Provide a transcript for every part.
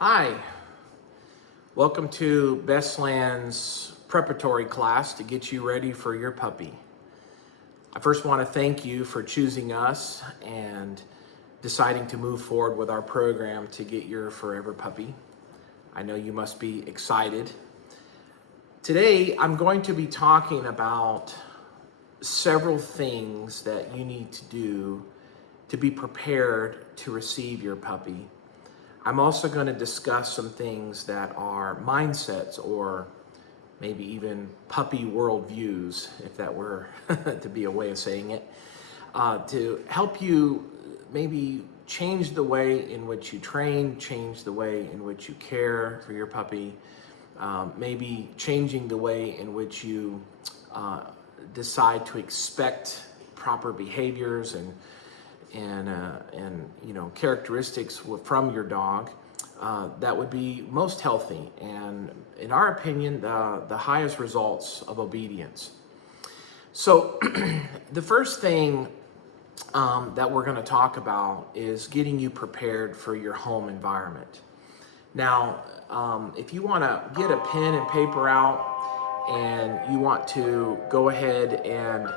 Hi, welcome to Bestland's preparatory class to get you ready for your puppy. I first want to thank you for choosing us and deciding to move forward with our program to get your forever puppy. I know you must be excited. Today, I'm going to be talking about several things that you need to do to be prepared to receive your puppy. I'm also going to discuss some things that are mindsets or maybe even puppy worldviews, if that were to be a way of saying it, to help you maybe change the way in which you train, change the way in which you care for your puppy, maybe changing the way in which you decide to expect proper behaviors and characteristics from your dog that would be most healthy and, in our opinion, the highest results of obedience. So the first thing that we're going to talk about is getting you prepared for your home environment. Now, if you want to get a pen and paper out and you want to go ahead and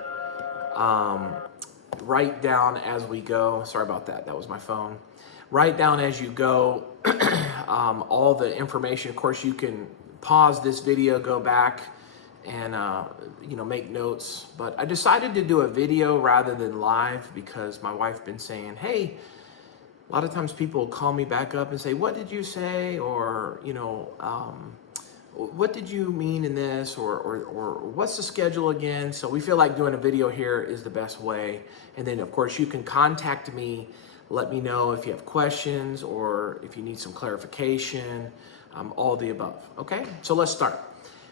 write down as we go. Sorry about that. That was my phone. Write down as you go all the information. Of course, you can pause this video, go back, and make notes. But I decided to do a video rather than live because my wife's been saying, "Hey, a lot of times people call me back up and say, 'What did you say?' or what did you mean in this, or what's the schedule again?" So we feel like doing a video here is the best way. And then, of course, you can contact me. Let me know if you have questions or if you need some clarification, all the above. Okay, so let's start.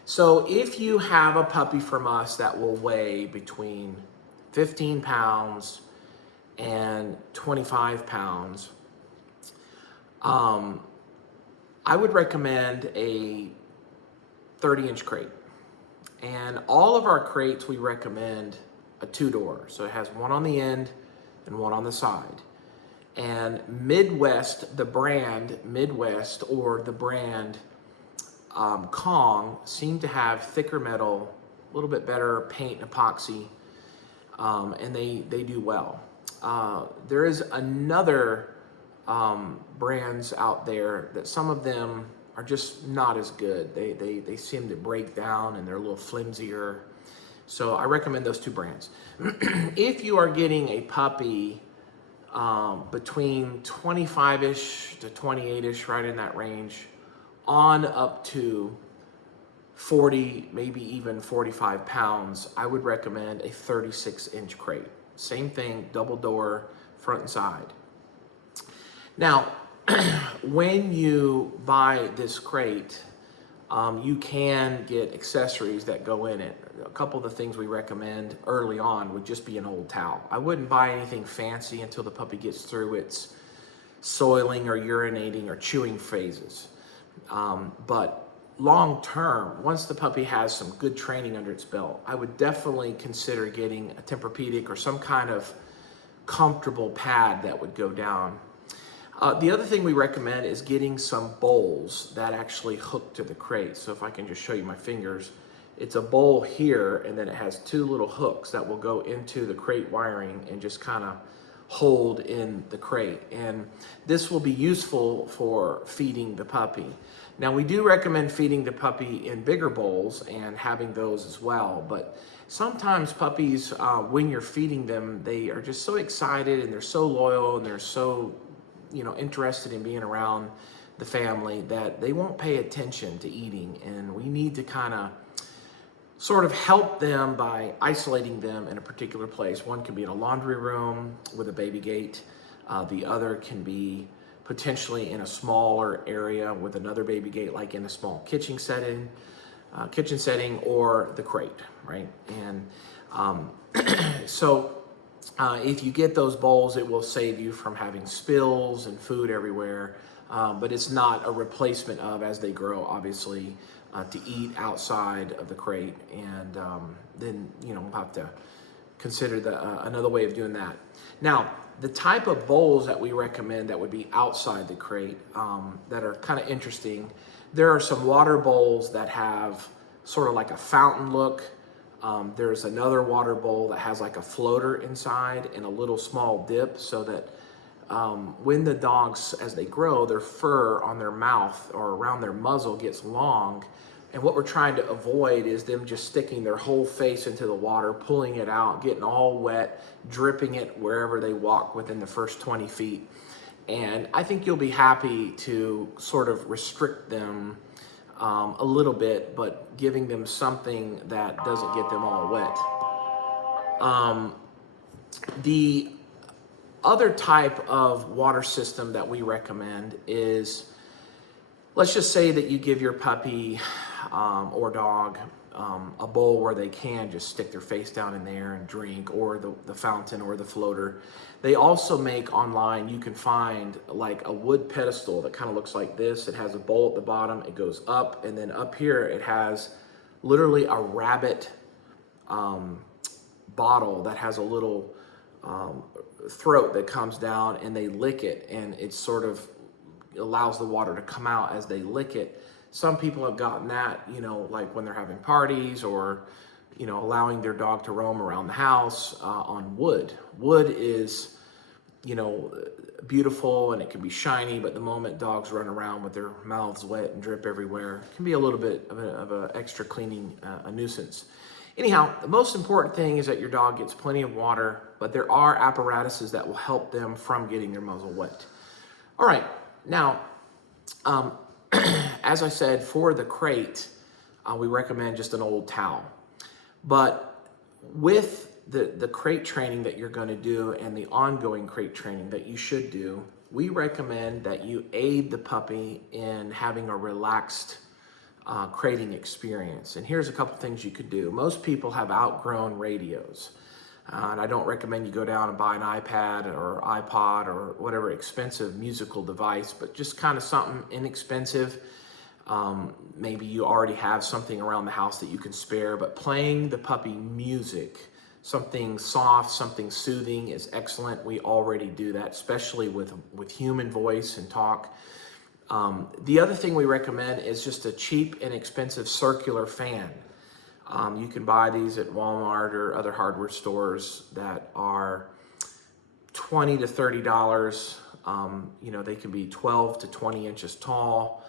So if you have a puppy from us that will weigh between 15 pounds and 25 pounds, I would recommend a 30-inch crate. And all of our crates, we recommend a two-door. So it has one on the end and one on the side. And Midwest, the brand Midwest or the brand Kong seem to have thicker metal, a little bit better paint and epoxy, and they do well. There is another brands out there that some of them are just not as good. They seem to break down and they're a little flimsier. So I recommend those two brands. If you are getting a puppy between 25-ish to 28-ish, right in that range, on up to 40, maybe even 45 pounds, I would recommend a 36-inch crate. Same thing, double door, front and side. Now, when you buy this crate, you can get accessories that go in it. A couple of the things we recommend early on would just be an old towel. I wouldn't buy anything fancy until the puppy gets through its soiling or urinating or chewing phases. But long term, once the puppy has some good training under its belt, I would definitely consider getting a Tempur-Pedic or some kind of comfortable pad that would go down. The other thing we recommend is getting some bowls that actually hook to the crate. So if I can just show you my fingers, it's a bowl here, and then it has two little hooks that will go into the crate wiring and just kind of hold in the crate. And this will be useful for feeding the puppy. Now, we do recommend feeding the puppy in bigger bowls and having those as well. But sometimes puppies, when you're feeding them, they are just so excited and they're so loyal and they're so interested in being around the family that they won't pay attention to eating. And we need to kind of sort of help them by isolating them in a particular place. One can be in a laundry room with a baby gate. The other can be potentially in a smaller area with another baby gate, like in a small kitchen setting, or the crate, right? And so if you get those bowls, it will save you from having spills and food everywhere, but it's not a replacement of, as they grow, obviously, to eat outside of the crate. And then we'll have to consider another way of doing that. Now, the type of bowls that we recommend that would be outside the crate that are kind of interesting, there are some water bowls that have sort of like a fountain look. There's another water bowl that has like a floater inside and a little small dip, so that when the dogs, as they grow, their fur on their mouth or around their muzzle gets long. And what we're trying to avoid is them just sticking their whole face into the water, pulling it out, getting all wet, dripping it wherever they walk within the first 20 feet. And I think you'll be happy to sort of restrict them a little bit, but giving them something that doesn't get them all wet. The other type of water system that we recommend is, let's just say that you give your puppy or dog a bowl where they can just stick their face down in there and drink, or the fountain or the floater. They also make online, you can find like a wood pedestal that kind of looks like this. It has a bowl at the bottom, it goes up, and then up here it has literally a rabbit bottle that has a little throat that comes down, and they lick it, and it sort of allows the water to come out as they lick it. Some people have gotten that, like when they're having parties, or allowing their dog to roam around the house on wood. Wood is beautiful, and it can be shiny, but the moment dogs run around with their mouths wet and drip everywhere, it can be a little bit of a extra cleaning a nuisance. Anyhow, the most important thing is that your dog gets plenty of water, but there are apparatuses that will help them from getting their muzzle wet. All right, now, as I said, for the crate, we recommend just an old towel. But with the crate training that you're going to do and the ongoing crate training that you should do, we recommend that you aid the puppy in having a relaxed crating experience. And here's a couple things you could do. Most people have outgrown radios. And I don't recommend you go down and buy an iPad or iPod or whatever expensive musical device, but just kind of something inexpensive. Maybe you already have something around the house that you can spare, but playing the puppy music, something soft, something soothing, is excellent. We already do that, especially with human voice and talk. The other thing we recommend is just a cheap and inexpensive circular fan. You can buy these at Walmart or other hardware stores that are $20 to $30. They can be 12 to 20 inches tall,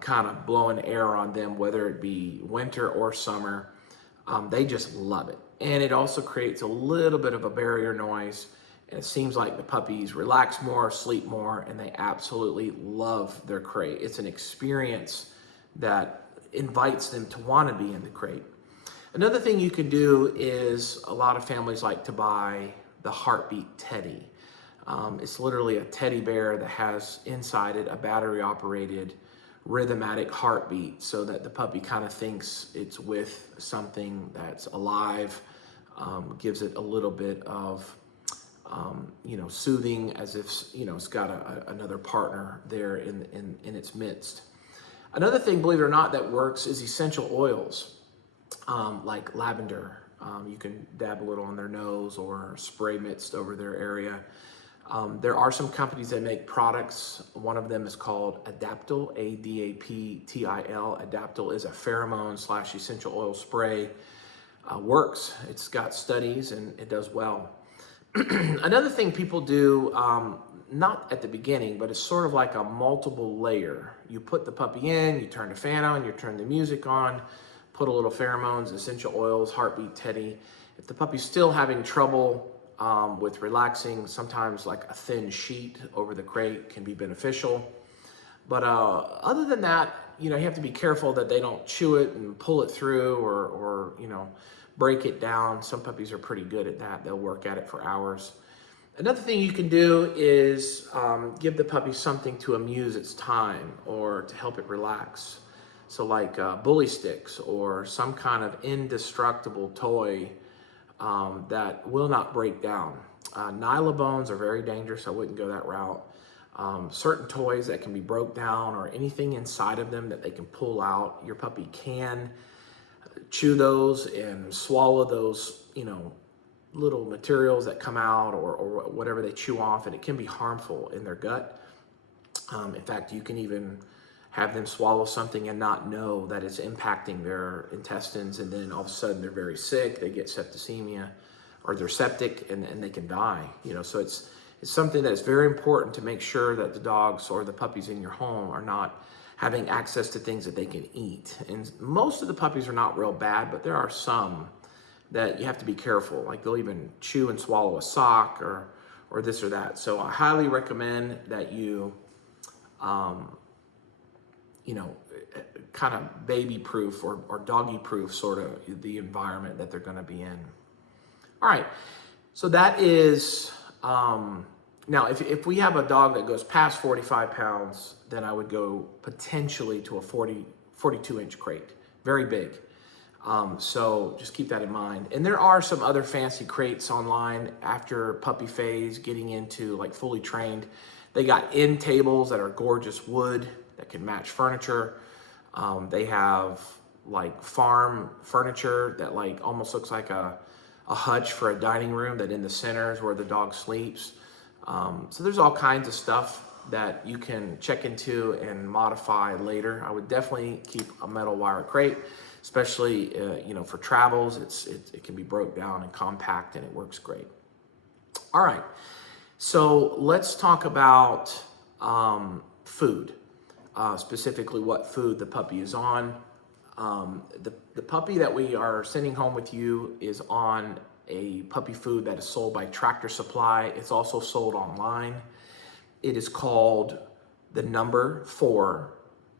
kind of blowing air on them, whether it be winter or summer. They just love it. And it also creates a little bit of a barrier noise. And it seems like the puppies relax more, sleep more, and they absolutely love their crate. It's an experience that invites them to want to be in the crate. Another thing you can do is, a lot of families like to buy the Heartbeat Teddy. It's literally a teddy bear that has inside it a battery-operated rhythmatic heartbeat, so that the puppy kind of thinks it's with something that's alive, gives it a little bit of soothing, as if it's got another partner there in its midst. Another thing, believe it or not, that works is essential oils. Like lavender. You can dab a little on their nose or spray mist over their area. There are some companies that make products. One of them is called Adaptil, A-D-A-P-T-I-L. Adaptil is a pheromone / essential oil spray. Works. It's got studies and it does well. Another thing people do, not at the beginning, but it's sort of like a multiple layer. You put the puppy in, you turn the fan on, you turn the music on, put a little pheromones, essential oils, Heartbeat Teddy. If the puppy's still having trouble with relaxing, sometimes like a thin sheet over the crate can be beneficial. But other than that, you have to be careful that they don't chew it and pull it through or break it down. Some puppies are pretty good at that. They'll work at it for hours. Another thing you can do is give the puppy something to amuse its time or to help it relax. So like bully sticks or some kind of indestructible toy that will not break down. Nylobones are very dangerous. I wouldn't go that route. Certain toys that can be broke down, or anything inside of them that they can pull out, your puppy can chew those and swallow those, little materials that come out or whatever they chew off, and it can be harmful in their gut. In fact, you can even have them swallow something and not know that it's impacting their intestines, and then all of a sudden they're very sick, they get septicemia, or they're septic, and they can die. So it's something that is very important to make sure that the dogs or the puppies in your home are not having access to things that they can eat. And most of the puppies are not real bad, but there are some that you have to be careful. Like they'll even chew and swallow a sock or this or that. So I highly recommend that you, kind of baby proof or doggy proof sort of the environment that they're going to be in. All right. So that is, now if we have a dog that goes past 45 pounds, then I would go potentially to a 42-inch crate, very big. So just keep that in mind. And there are some other fancy crates online after puppy phase, getting into like fully trained. They got end tables that are gorgeous wood that can match furniture. They have like farm furniture that like almost looks like a hutch for a dining room, that in the center is where the dog sleeps. So there's all kinds of stuff that you can check into and modify later. I would definitely keep a metal wire crate, especially for travels. It can be broke down and compact, and it works great. All right, so let's talk about food, specifically what food the puppy is on. The puppy that we are sending home with you is on a puppy food that is sold by Tractor Supply. It's also sold online. It is called the number 4,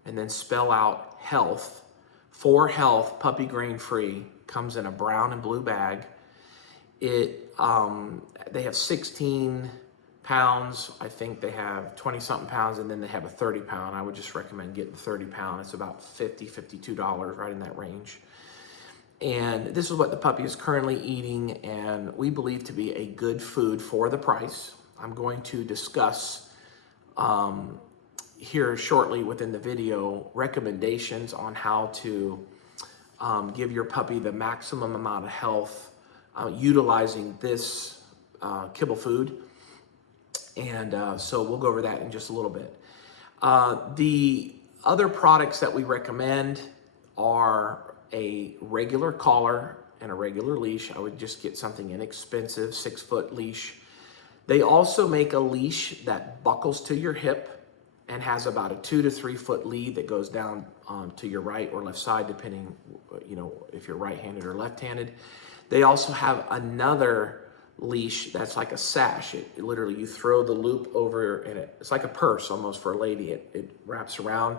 and then spell out health. 4 Health, puppy grain free, comes in a brown and blue bag. They have 16 pounds. I think they have 20 something pounds, and then they have a 30 pound. I would just recommend getting the 30 pound. It's about $50, $52, right in that range. And this is what the puppy is currently eating, and we believe to be a good food for the price. I'm going to discuss here shortly within the video recommendations on how to give your puppy the maximum amount of health utilizing this kibble food. And so we'll go over that in just a little bit. The other products that we recommend are a regular collar and a regular leash. I would just get something inexpensive, 6-foot leash. They also make a leash that buckles to your hip and has about a 2 to 3 foot lead that goes down to your right or left side, depending, if you're right-handed or left-handed. They also have another leash that's like a sash. It literally, you throw the loop over, and it's like a purse almost for a lady. It wraps around,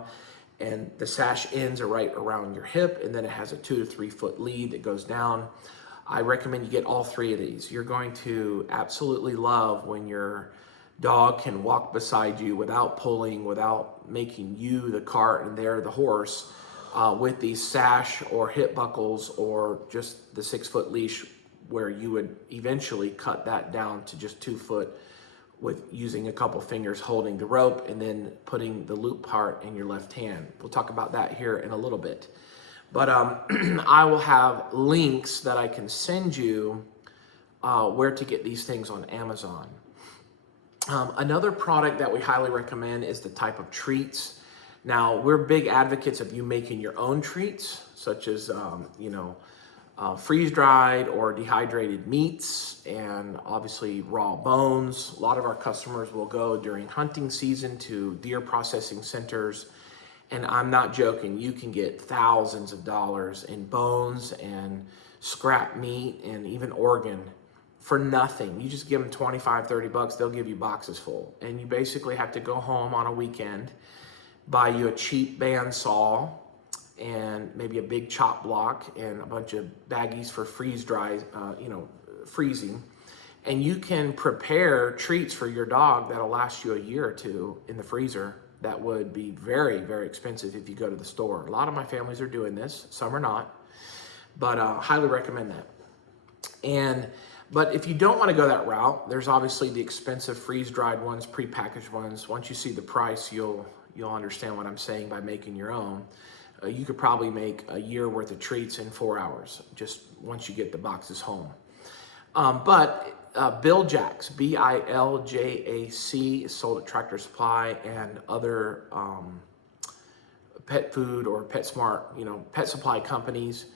and the sash ends are right around your hip, and then it has a 2 to 3 foot lead that goes down. I recommend you get all 3 of these. You're going to absolutely love when your dog can walk beside you without pulling, without making you the cart and they're the horse, with these sash or hip buckles or just the 6-foot leash, where you would eventually cut that down to just 2 foot with using a couple fingers holding the rope and then putting the loop part in your left hand. We'll talk about that here in a little bit. But I will have links that I can send you where to get these things on Amazon. Another product that we highly recommend is the type of treats. Now, we're big advocates of you making your own treats, such as, freeze-dried or dehydrated meats, and obviously raw bones. A lot of our customers will go during hunting season to deer processing centers, and I'm not joking, you can get thousands of dollars in bones and scrap meat and even organ for nothing. You just give them 25, 30 bucks, they'll give you boxes full. And you basically have to go home on a weekend, buy you a cheap bandsaw and maybe a big chop block and a bunch of baggies for freezing. And you can prepare treats for your dog that'll last you a year or two in the freezer. That would be very, very expensive if you go to the store. A lot of my families are doing this, some are not, but highly recommend that. But if you don't want to go that route, there's obviously the expensive freeze-dried ones, prepackaged ones. Once you see the price, you'll understand what I'm saying by making your own. You could probably make a year worth of treats in 4 hours, just once you get the boxes home. But Biljax, Biljac, is sold at Tractor Supply and other pet food or PetSmart, pet supply companies.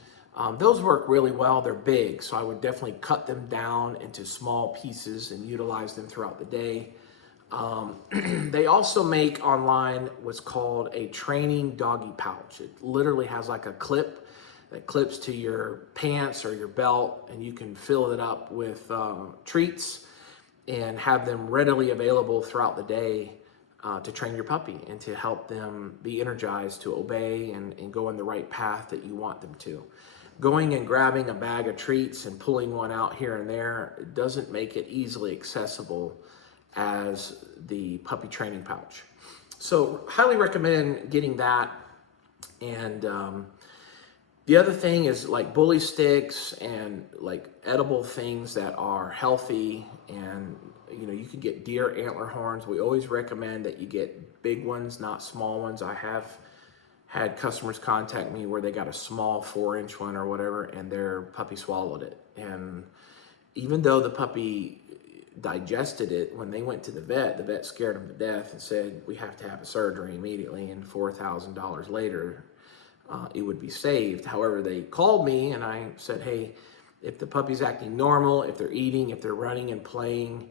Those work really well. They're big, so I would definitely cut them down into small pieces and utilize them throughout the day. They also make online what's called a training doggy pouch. It literally has like a clip that clips to your pants or your belt, and you can fill it up with treats and have them readily available throughout the day to train your puppy and to help them be energized to obey and go in the right path that you want them to. Going and grabbing a bag of treats and pulling one out here and there doesn't make it easily accessible as the puppy training pouch. So highly recommend getting that. And the other thing is like bully sticks and like edible things that are healthy. And you can get deer antler horns. We always recommend that you get big ones, not small ones. I have had customers contact me where they got a small 4-inch one or whatever, and their puppy swallowed it. And even though the puppy digested it, when they went to the vet scared them to death and said, we have to have a surgery immediately, and $4,000 later, it would be saved. However, they called me and I said, hey, if the puppy's acting normal, if they're eating, if they're running and playing,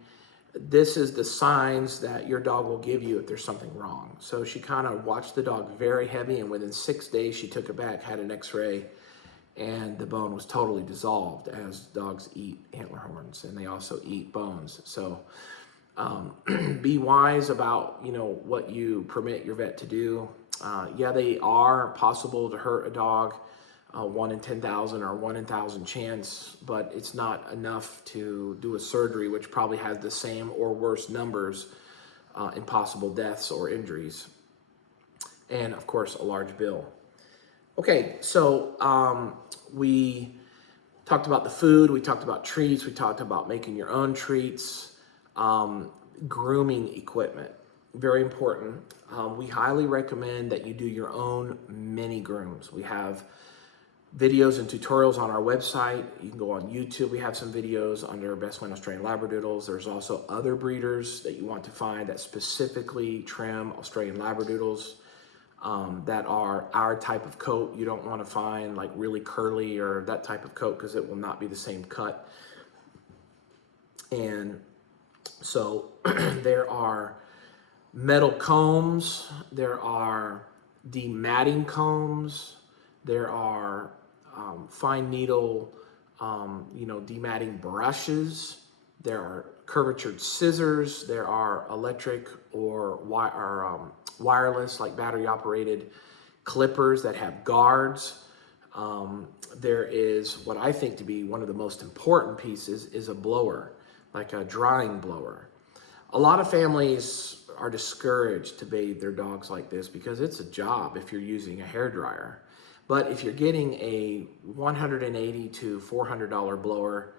this is the signs that your dog will give you if there's something wrong. So she kind of watched the dog very heavy, and within 6 days, she took it back, had an x-ray, and the bone was totally dissolved, as dogs eat antler horns and they also eat bones. So be wise about what you permit your vet to do. Yeah, they are possible to hurt a dog, 1 in 10,000 or 1 in 1,000 chance, but it's not enough to do a surgery, which probably has the same or worse numbers in possible deaths or injuries, and of course a large bill. Okay, so we talked about the food, we talked about treats, we talked about making your own treats, grooming equipment, very important. We highly recommend that you do your own mini grooms. We have videos and tutorials on our website. You can go on YouTube. We have some videos under Bestland Australian Labradoodles. There's also other breeders that you want to find that specifically trim Australian Labradoodles that are our type of coat. You don't want to find like really curly or that type of coat because it will not be the same cut. And so there are metal combs, there are dematting combs, there are fine needle, dematting brushes, there are curvatured scissors, there are electric or wireless, like battery operated clippers that have guards. There is what I think to be one of the most important pieces is a blower, like a drying blower. A lot of families are discouraged to bathe their dogs like this because it's a job if you're using a hairdryer. But if you're getting a $180 to $400 blower,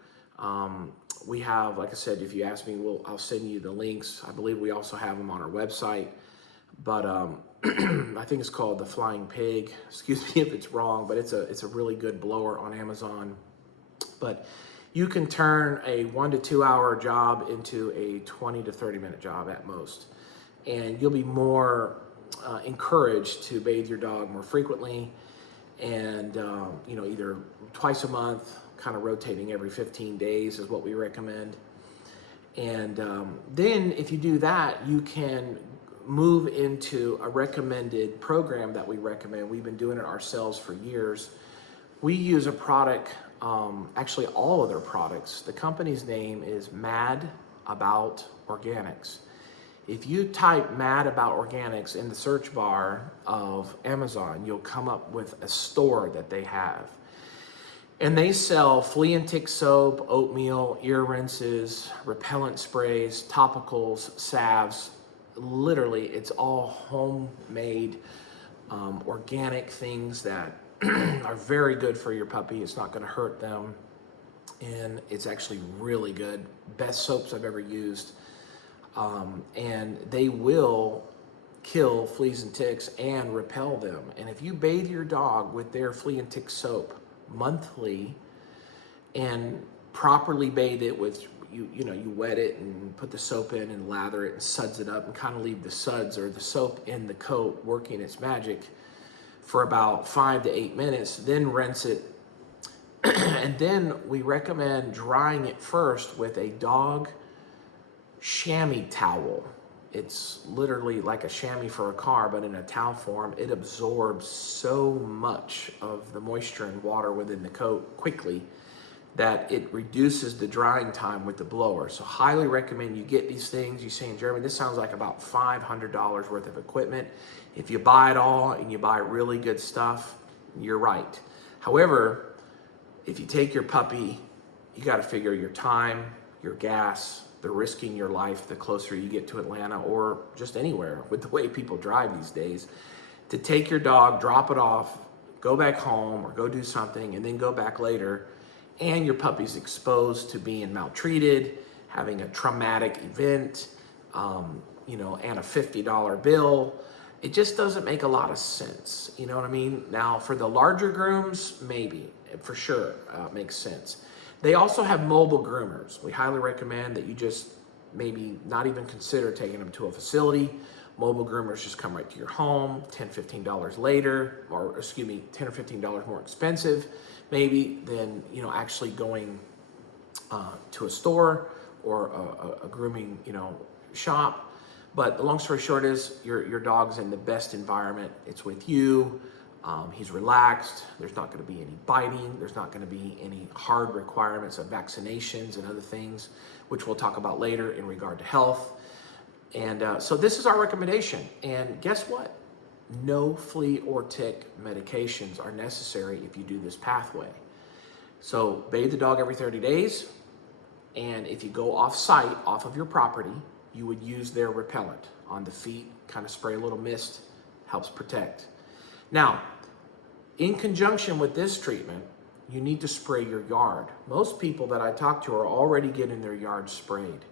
we have, like I said, if you ask me, I'll send you the links. I believe we also have them on our website. But I think it's called the Flying Pig. Excuse me if it's wrong, but it's a really good blower on Amazon. But you can turn a 1 to 2 hour job into a 20 to 30 minute job at most. And you'll be more encouraged to bathe your dog more frequently, and either twice a month, kind of rotating every 15 days is what we recommend. And then if you do that, you can move into a recommended program that we recommend. We've been doing it ourselves for years. We use a product, actually all of their products. The company's name is Mad About Organics. If you type Mad About Organics in the search bar of Amazon, you'll come up with a store that they have. And they sell flea and tick soap, oatmeal, ear rinses, repellent sprays, topicals, salves. Literally, it's all homemade, organic things that are very good for your puppy. It's not going to hurt them. And it's actually really good. Best soaps I've ever used. And they will kill fleas and ticks and repel them. And if you bathe your dog with their flea and tick soap monthly and properly bathe it with, you wet it and put the soap in and lather it and suds it up and kind of leave the suds or the soap in the coat working its magic for about 5 to 8 minutes, then rinse it. And then we recommend drying it first with a dog chamois towel. It's literally like a chamois for a car, but in a towel form. It absorbs so much of the moisture and water within the coat quickly that it reduces the drying time with the blower. So highly recommend you get these things. You're saying, Jeremy, this sounds like about $500 worth of equipment. If you buy it all and you buy really good stuff, you're right. However, if you take your puppy, you got to figure your time, your gas, the risking your life the closer you get to Atlanta or just anywhere with the way people drive these days. To take your dog, drop it off, go back home or go do something and then go back later, and your puppy's exposed to being maltreated, having a traumatic event, and a $50 bill. It just doesn't make a lot of sense. You know what I mean? Now, for the larger grooms, maybe, for sure, makes sense. They also have mobile groomers. We highly recommend that you just maybe not even consider taking them to a facility. Mobile groomers just come right to your home, $10, $15 later, or $10 or $15 more expensive, maybe, than actually going to a store or a grooming shop. But the long story short is your dog's in the best environment. It's with you. He's relaxed. There's not going to be any biting. There's not going to be any hard requirements of vaccinations and other things, which we'll talk about later in regard to health. And so this is our recommendation. And guess what? No flea or tick medications are necessary if you do this pathway. So bathe the dog every 30 days. And if you go off site, off of your property, you would use their repellent on the feet, kind of spray a little mist, helps protect. Now, in conjunction with this treatment, you need to spray your yard. Most people that I talk to are already getting their yard sprayed.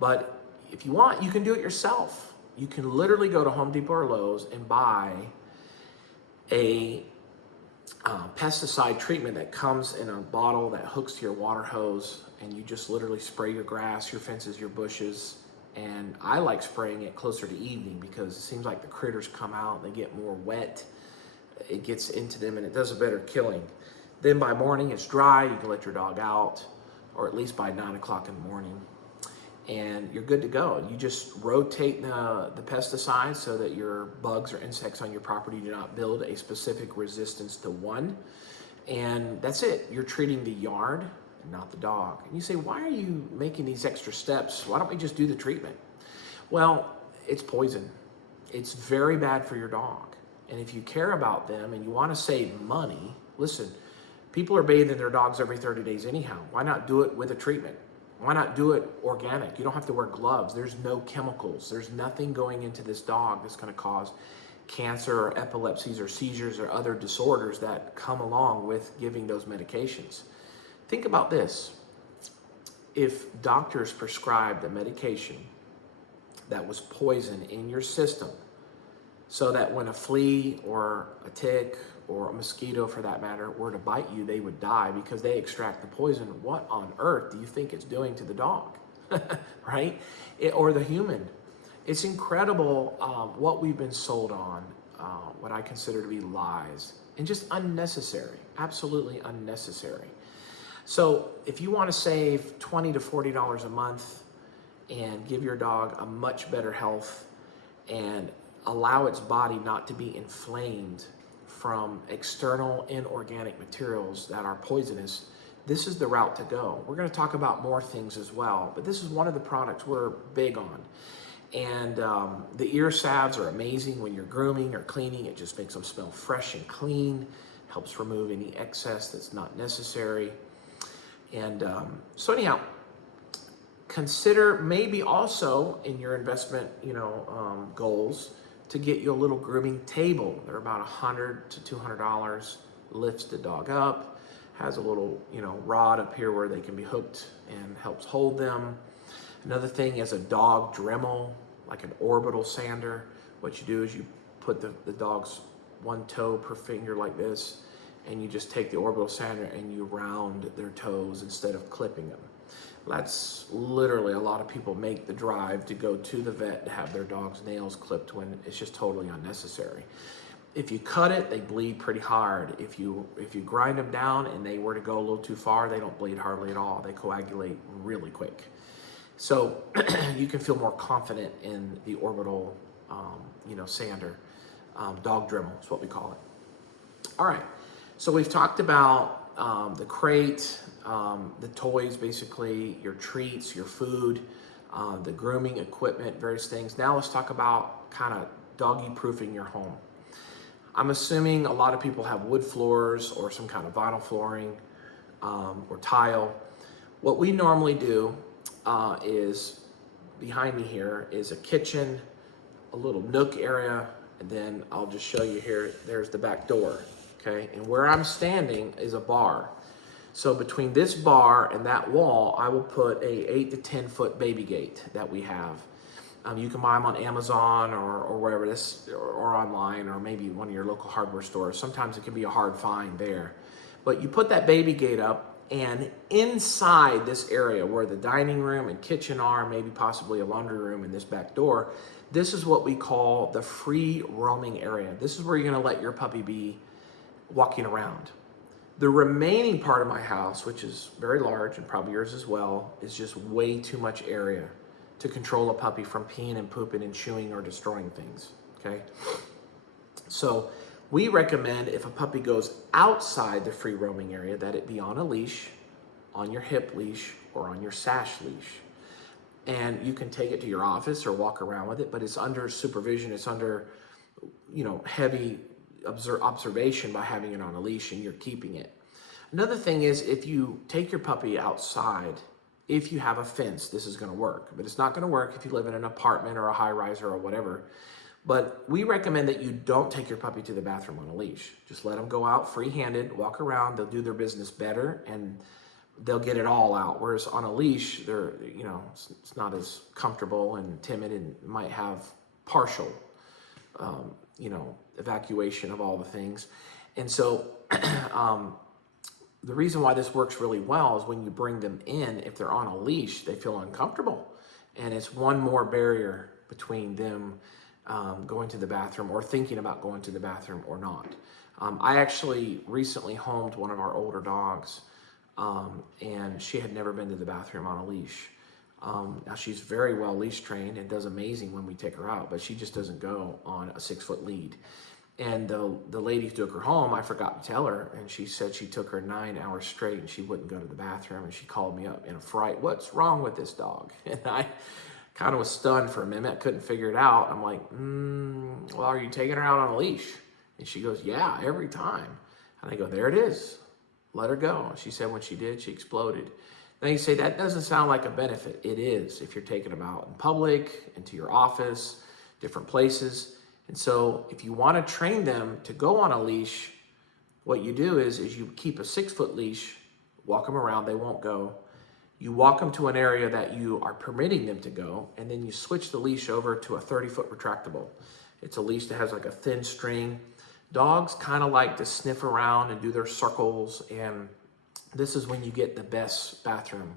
But if you want, you can do it yourself. You can literally go to Home Depot or Lowe's and buy a pesticide treatment that comes in a bottle that hooks to your water hose, and you just literally spray your grass, your fences, your bushes. And I like spraying it closer to evening because it seems like the critters come out and they get more wet. It gets into them and it does a better killing. Then by morning it's dry, you can let your dog out, or at least by 9 o'clock in the morning, and you're good to go. You just rotate the pesticides so that your bugs or insects on your property do not build a specific resistance to one. And that's it. You're treating the yard, not the dog. And you say, why are you making these extra steps? Why don't we just do the treatment? Well, it's poison. It's very bad for your dog. And if you care about them and you want to save money, listen, people are bathing their dogs every 30 days anyhow. Why not do it with a treatment? Why not do it organic? You don't have to wear gloves. There's no chemicals. There's nothing going into this dog that's going to cause cancer or epilepsies or seizures or other disorders that come along with giving those medications. Think about this. If doctors prescribed a medication that was poison in your system so that when a flea or a tick or a mosquito for that matter were to bite you, they would die because they extract the poison, what on earth do you think it's doing to the dog, right? Or the human? It's incredible what we've been sold on, what I consider to be lies, and just unnecessary, absolutely unnecessary. So if you want to save $20 to $40 a month and give your dog a much better health and allow its body not to be inflamed from external inorganic materials that are poisonous, this is the route to go. We're going to talk about more things as well, but this is one of the products we're big on. And the ear salves are amazing when you're grooming or cleaning. It just makes them smell fresh and clean, helps remove any excess that's not necessary. And so anyhow, consider maybe also in your investment, goals to get you a little grooming table. They're about $100 to $200. Lifts the dog up, has a little, rod up here where they can be hooked and helps hold them. Another thing is a dog Dremel, like an orbital sander. What you do is you put the dog's one toe per finger like this, and you just take the orbital sander and you round their toes instead of clipping them. That's literally, a lot of people make the drive to go to the vet to have their dog's nails clipped when it's just totally unnecessary. If you cut it, they bleed pretty hard. If you grind them down and they were to go a little too far, they don't bleed hardly at all. They coagulate really quick. So you can feel more confident in the orbital, sander. Dog Dremel is what we call it. All right, so we've talked about the crate, the toys, basically, your treats, your food, the grooming equipment, various things. Now let's talk about kind of doggy proofing your home. I'm assuming a lot of people have wood floors or some kind of vinyl flooring or tile. What we normally do is, behind me here is a kitchen, a little nook area, and then I'll just show you here, there's the back door, okay? And where I'm standing is a bar. So between this bar and that wall, I will put a 8 to 10 foot baby gate that we have. You can buy them on Amazon or wherever this, or online, or maybe one of your local hardware stores. Sometimes it can be a hard find there. But you put that baby gate up, and inside this area where the dining room and kitchen are, maybe possibly a laundry room and this back door, this is what we call the free roaming area. This is where you're gonna let your puppy be walking around. The remaining part of my house, which is very large and probably yours as well, is just way too much area to control a puppy from peeing and pooping and chewing or destroying things, okay? So we recommend, if a puppy goes outside the free roaming area, that it be on a leash, on your hip leash, or on your sash leash. And you can take it to your office or walk around with it, but it's under supervision. It's under, heavy observation by having it on a leash, and you're keeping it. Another thing is, if you take your puppy outside, if you have a fence, this is going to work. But it's not going to work if you live in an apartment or a high-riser or whatever. But we recommend that you don't take your puppy to the bathroom on a leash. Just let them go out free-handed, walk around. They'll do their business better, and they'll get it all out. Whereas on a leash, they're, it's not as comfortable and timid, and might have partial, evacuation of all the things. And so the reason why this works really well is when you bring them in, if they're on a leash, they feel uncomfortable. And it's one more barrier between them going to the bathroom or thinking about going to the bathroom or not. I actually recently homed one of our older dogs, and she had never been to the bathroom on a leash. Now she's very well leash trained and does amazing when we take her out, but she just doesn't go on a 6 foot lead. And the lady who took her home, I forgot to tell her, and she said she took her 9 hours straight and she wouldn't go to the bathroom, and she called me up in a fright. "What's wrong with this dog?" And I kind of was stunned for a minute. I couldn't figure it out. I'm like, well, are you taking her out on a leash? And she goes, "Yeah, every time." And I go, "There it is. Let her go." She said when she did, she exploded. Then you say, that doesn't sound like a benefit. It is, if you're taking them out in public, into your office, different places. And so if you want to train them to go on a leash, what you do is you keep a 6 foot leash, walk them around, they won't go. You walk them to an area that you are permitting them to go, and then you switch the leash over to a 30 foot retractable. It's a leash that has like a thin string. Dogs kind of like to sniff around and do their circles, and this is when you get the best bathroom,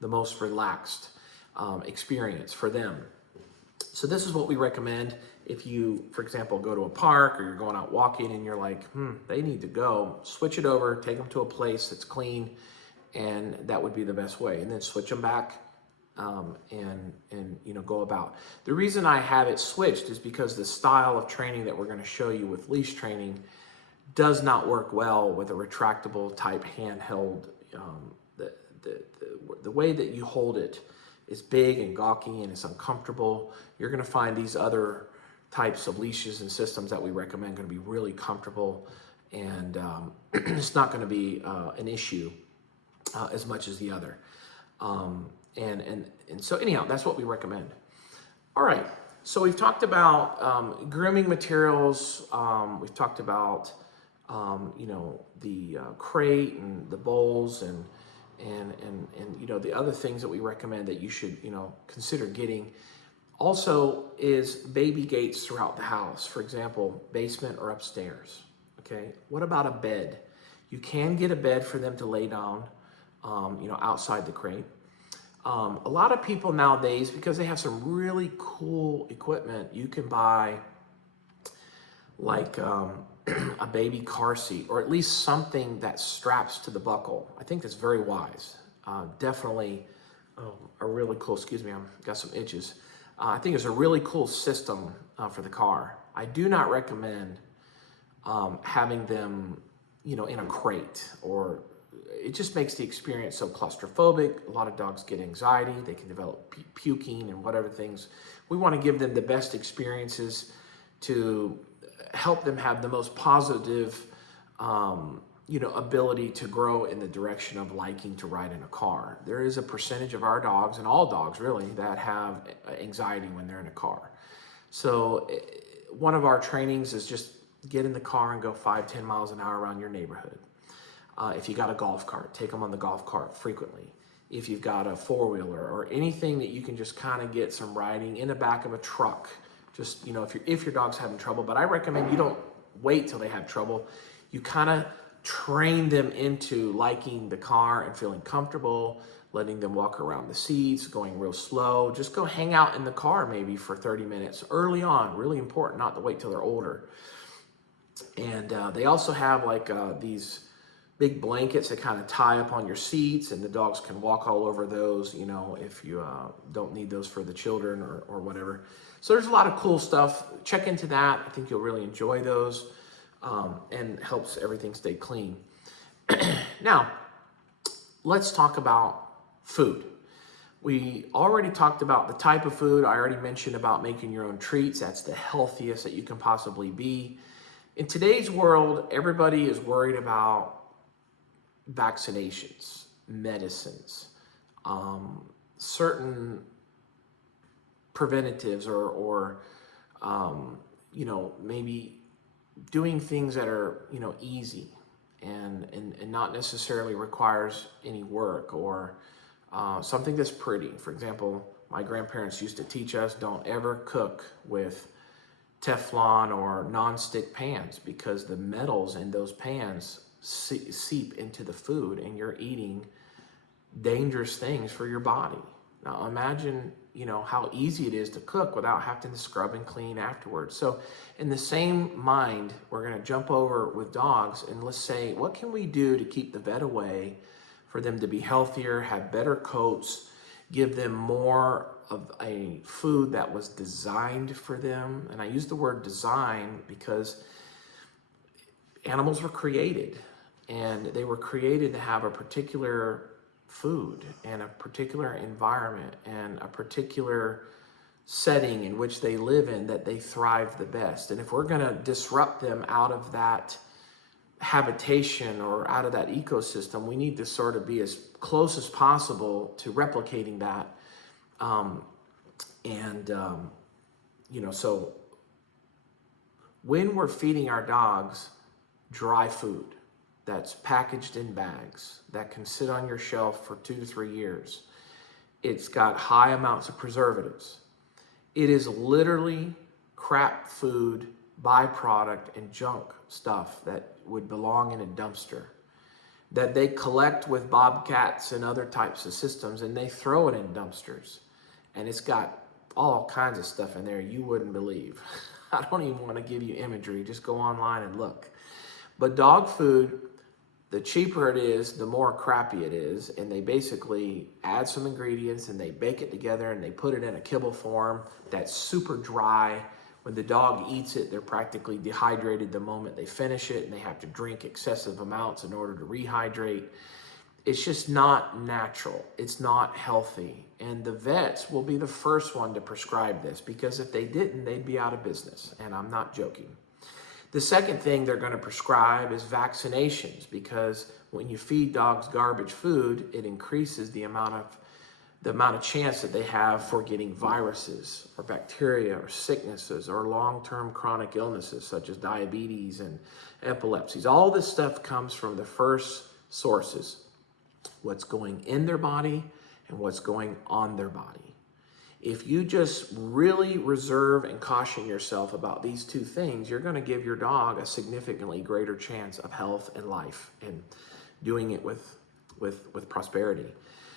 the most relaxed experience for them. So this is what we recommend if you, for example, go to a park or you're going out walking and you're like, they need to go, switch it over, take them to a place that's clean, and that would be the best way. And then switch them back and go about. The reason I have it switched is because the style of training that we're going to show you with leash training does not work well with a retractable type handheld. The way that you hold it is big and gawky and it's uncomfortable. You're going to find these other types of leashes and systems that we recommend going to be really comfortable, and it's not going to be an issue as much as the other. And so anyhow, that's what we recommend. All right, so we've talked about grooming materials. We've talked about the crate and the bowls and the other things that we recommend that you should consider getting. Also is baby gates throughout the house. For example, basement or upstairs. Okay, what about a bed? You can get a bed for them to lay down, outside the crate. A lot of people nowadays, because they have some really cool equipment, you can buy like a baby car seat, or at least something that straps to the buckle. I think that's very wise. Definitely a really cool, excuse me, I've got some itches. I think it's a really cool system for the car. I do not recommend having them, in a crate, or it just makes the experience so claustrophobic. A lot of dogs get anxiety. They can develop puking and whatever things. We want to give them the best experiences to help them have the most positive, ability to grow in the direction of liking to ride in a car. There is a percentage of our dogs, and all dogs really, that have anxiety when they're in a car. So one of our trainings is just get in the car and go 5-10 miles an hour around your neighborhood. If you got a golf cart, take them on the golf cart frequently. If you've got a four-wheeler or anything that you can just kind of get some riding in the back of a truck, just, if your dog's having trouble. But I recommend you don't wait till they have trouble. You kind of train them into liking the car and feeling comfortable, letting them walk around the seats, going real slow. Just go hang out in the car maybe for 30 minutes early on. Really important not to wait till they're older. And they also have like these big blankets that kind of tie up on your seats, and the dogs can walk all over those, if you don't need those for the children or whatever. So there's a lot of cool stuff. Check into that. I think you'll really enjoy those, and helps everything stay clean. Now, let's talk about food. We already talked about the type of food. I already mentioned about making your own treats. That's the healthiest that you can possibly be. In today's world, everybody is worried about vaccinations, medicines, certain preventatives, or maybe doing things that are, easy and not necessarily requires any work, or something that's pretty. For example, my grandparents used to teach us, don't ever cook with Teflon or non-stick pans, because the metals in those pans seep into the food, and you're eating dangerous things for your body. Now imagine, how easy it is to cook without having to scrub and clean afterwards. So in the same mind, we're going to jump over with dogs, and let's say, what can we do to keep the vet away, for them to be healthier, have better coats, give them more of a food that was designed for them. And I use the word design because animals were created, and they were created to have a particular food and a particular environment and a particular setting in which they live in, that they thrive the best. And if we're going to disrupt them out of that habitation or out of that ecosystem, we need to sort of be as close as possible to replicating that. So when we're feeding our dogs dry food that's packaged in bags that can sit on your shelf for 2 to 3 years, it's got high amounts of preservatives. It is literally crap food, byproduct, and junk stuff that would belong in a dumpster, that they collect with bobcats and other types of systems, and they throw it in dumpsters. And it's got all kinds of stuff in there you wouldn't believe. I don't even want to give you imagery. Just go online and look. But dog food, the cheaper it is, the more crappy it is. And they basically add some ingredients and they bake it together and they put it in a kibble form that's super dry. When the dog eats it, they're practically dehydrated the moment they finish it, and they have to drink excessive amounts in order to rehydrate. It's just not natural. It's not healthy. And the vets will be the first one to prescribe this, because if they didn't, they'd be out of business. And I'm not joking. The second thing they're going to prescribe is vaccinations, because when you feed dogs garbage food, it increases the amount of chance that they have for getting viruses or bacteria or sicknesses or long-term chronic illnesses such as diabetes and epilepsies. All this stuff comes from the first sources: what's going in their body and what's going on their body. If you just really reserve and caution yourself about these two things, you're going to give your dog a significantly greater chance of health and life, and doing it with prosperity.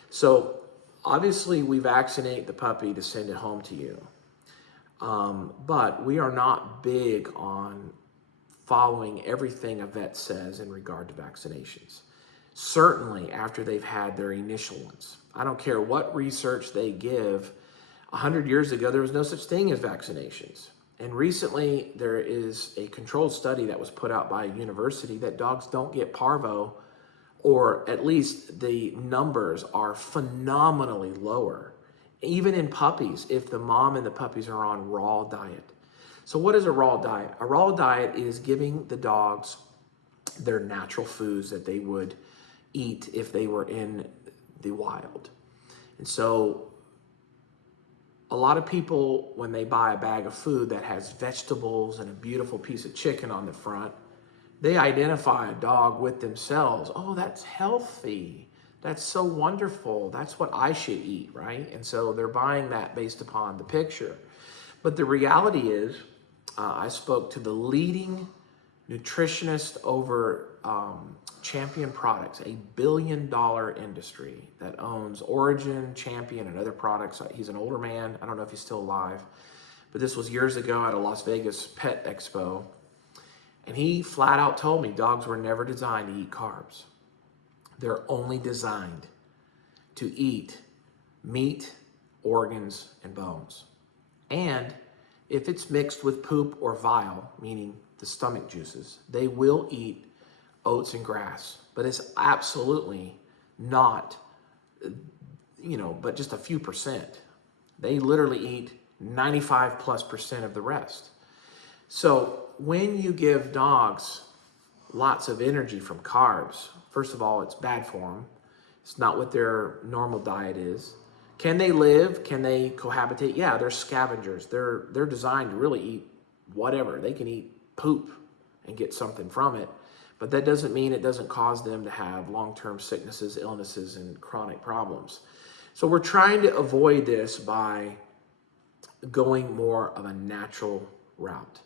So obviously we vaccinate the puppy to send it home to you. But we are not big on following everything a vet says in regard to vaccinations. Certainly after they've had their initial ones. I don't care what research they give. 100 years ago, there was no such thing as vaccinations. And recently, there is a controlled study that was put out by a university that dogs don't get parvo, or at least the numbers are phenomenally lower, even in puppies, if the mom and the puppies are on raw diet. So what is a raw diet? A raw diet is giving the dogs their natural foods that they would eat if they were in the wild. And so a lot of people, when they buy a bag of food that has vegetables and a beautiful piece of chicken on the front, they identify a dog with themselves. Oh, that's healthy. That's so wonderful. That's what I should eat, right? And so they're buying that based upon the picture. But the reality is, I spoke to the leading nutritionist over Champion Products, a billion-dollar industry that owns Origin, Champion, and other products. He's an older man. I don't know if he's still alive, but this was years ago at a Las Vegas Pet Expo. And he flat out told me dogs were never designed to eat carbs. They're only designed to eat meat, organs, and bones. And if it's mixed with poop or bile, meaning the stomach juices, they will eat oats and grass. But it's absolutely not, but just a few percent. They literally eat 95+% of the rest. So when you give dogs lots of energy from carbs, first of all, it's bad for them. It's not what their normal diet is. Can they live? Can they cohabitate? Yeah, they're scavengers. They're designed to really eat whatever. They can eat poop and get something from it. But that doesn't mean it doesn't cause them to have long-term sicknesses, illnesses, and chronic problems. So we're trying to avoid this by going more of a natural route.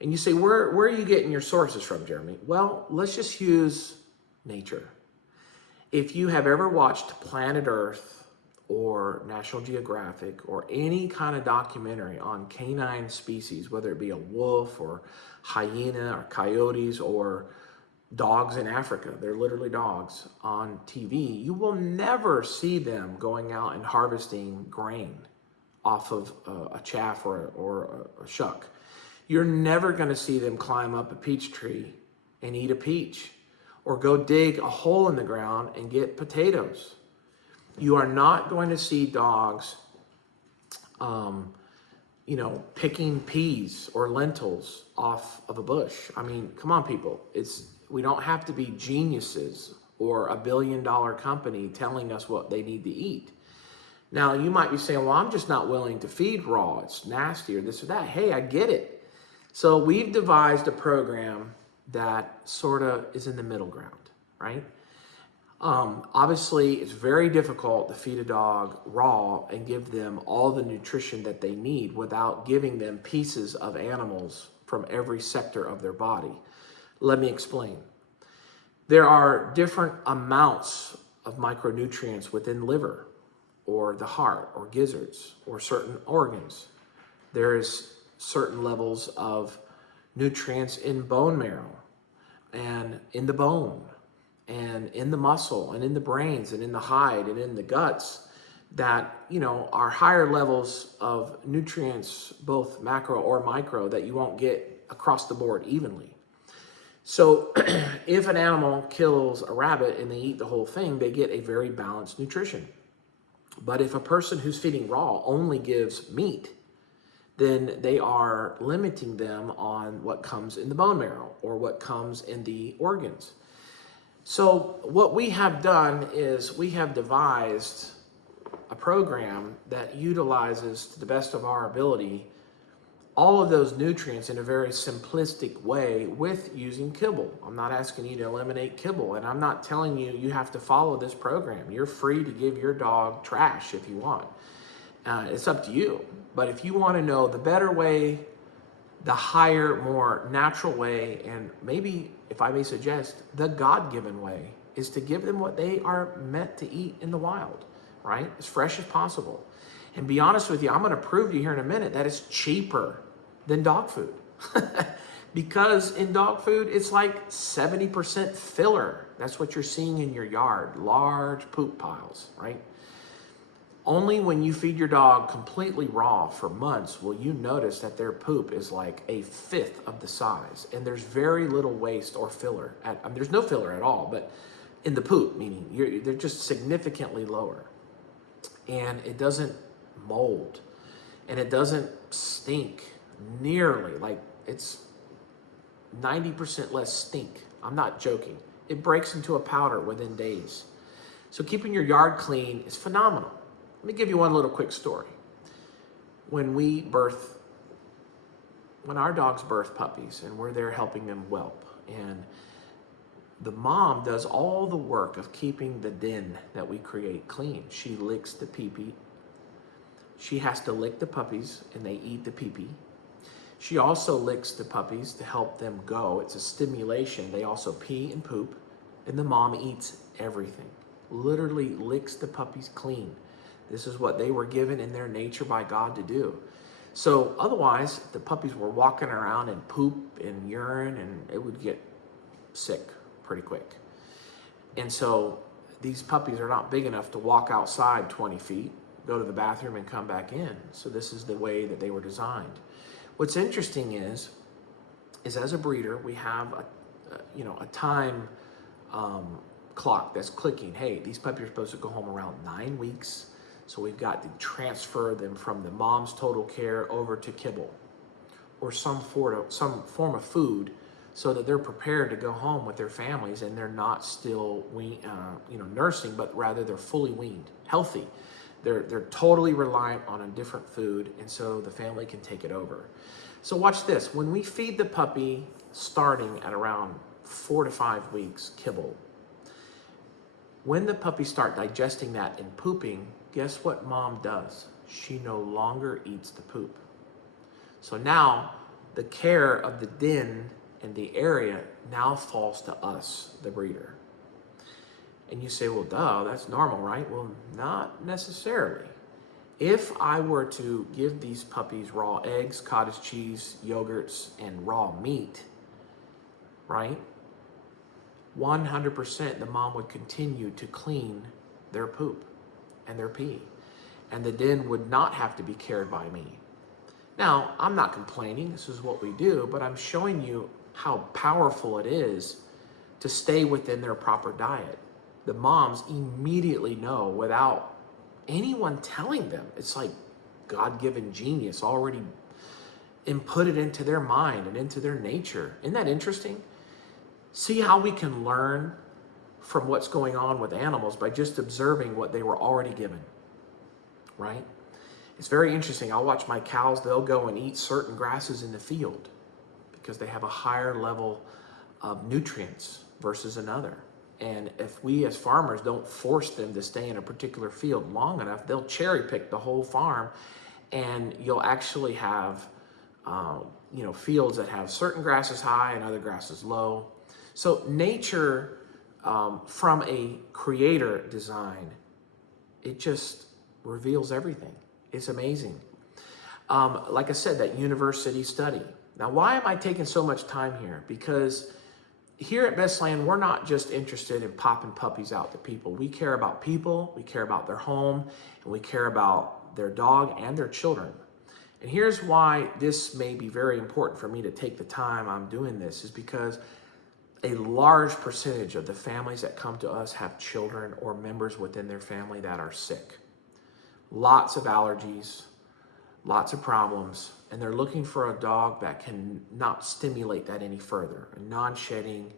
And you say, where are you getting your sources from, Jeremy? Well, let's just use nature. If you have ever watched Planet Earth or National Geographic or any kind of documentary on canine species, whether it be a wolf or hyena or coyotes or dogs in Africa, they're literally dogs on TV, you will never see them going out and harvesting grain off of a chaff or a shuck. You're never going to see them climb up a peach tree and eat a peach, or go dig a hole in the ground and get potatoes. You are not going to see dogs, picking peas or lentils off of a bush. I mean, come on, people. We don't have to be geniuses or a billion-dollar company telling us what they need to eat. Now, you might be saying, well, I'm just not willing to feed raw. It's nasty or this or that. Hey, I get it. So we've devised a program that sort of is in the middle ground, right? Obviously, it's very difficult to feed a dog raw and give them all the nutrition that they need without giving them pieces of animals from every sector of their body. Let me explain. There are different amounts of micronutrients within liver or the heart or gizzards or certain organs. There is certain levels of nutrients in bone marrow and in the bone and in the muscle and in the brains and in the hide and in the guts that, are higher levels of nutrients, both macro or micro, that you won't get across the board evenly. So if an animal kills a rabbit and they eat the whole thing, they get a very balanced nutrition. But if a person who's feeding raw only gives meat, then they are limiting them on what comes in the bone marrow or what comes in the organs. So what we have done is we have devised a program that utilizes, to the best of our ability, all of those nutrients in a very simplistic way with using kibble. I'm not asking you to eliminate kibble, and I'm not telling you you have to follow this program. You're free to give your dog trash if you want. It's up to you. But if you want to know the better way, the higher, more natural way, and maybe, if I may suggest, the God-given way, is to give them what they are meant to eat in the wild, right? As fresh as possible. And be honest with you, I'm going to prove to you here in a minute that it's cheaper than dog food. Because in dog food, it's like 70% filler. That's what you're seeing in your yard, large poop piles, right? Only when you feed your dog completely raw for months will you notice that their poop is like a fifth of the size, and there's very little waste or filler. There's no filler at all, but in the poop, meaning they're just significantly lower. And it doesn't mold, and it doesn't stink nearly. Like, it's 90% less stink. I'm not joking. It breaks into a powder within days. So keeping your yard clean is phenomenal. Let me give you one little quick story. When our dogs birth puppies, and we're there helping them whelp, and the mom does all the work of keeping the den that we create clean. She licks the pee-pee. She has to lick the puppies, and they eat the pee-pee. She also licks the puppies to help them go. It's a stimulation. They also pee and poop, and the mom eats everything. Literally licks the puppies clean. This is what they were given in their nature by God to do. So otherwise, the puppies were walking around in poop and urine, and it would get sick pretty quick. And so these puppies are not big enough to walk outside 20 feet, go to the bathroom, and come back in. So this is the way that they were designed. What's interesting is as a breeder, we have a time clock that's clicking. Hey, these puppies are supposed to go home around 9 weeks. So we've got to transfer them from the mom's total care over to kibble or some form of food, so that they're prepared to go home with their families, and they're not still nursing, but rather they're fully weaned, healthy. They're totally reliant on a different food, and so the family can take it over. So watch this. When we feed the puppy starting at around 4 to 5 weeks kibble, when the puppies start digesting that and pooping, guess what mom does? She no longer eats the poop. So now the care of the den and the area now falls to us, the breeder. And you say, well, duh, that's normal, right? Well, not necessarily. If I were to give these puppies raw eggs, cottage cheese, yogurts, and raw meat, right? 100% the mom would continue to clean their poop and their pee, and the den would not have to be cared by me. Now, I'm not complaining, this is what we do, but I'm showing you how powerful it is to stay within their proper diet. The moms immediately know without anyone telling them. It's like God-given genius already inputted into their mind and into their nature. Isn't that interesting? See how we can learn from what's going on with animals by just observing what they were already given, right? It's very interesting. I'll watch my cows, they'll go and eat certain grasses in the field because they have a higher level of nutrients versus another. And if we as farmers don't force them to stay in a particular field long enough, they'll cherry pick the whole farm, and you'll actually have fields that have certain grasses high and other grasses low. So nature, from a creator design, it just reveals everything. It's amazing. Like I said, that university study. Now, why am I taking so much time here? Because here at Bestland, we're not just interested in popping puppies out to people. We care about people, we care about their home, and we care about their dog and their children. And here's why this may be very important for me to take the time I'm doing this, is because a large percentage of the families that come to us have children or members within their family that are sick. Lots of allergies, lots of problems, and they're looking for a dog that can not stimulate that any further. A non-shedding,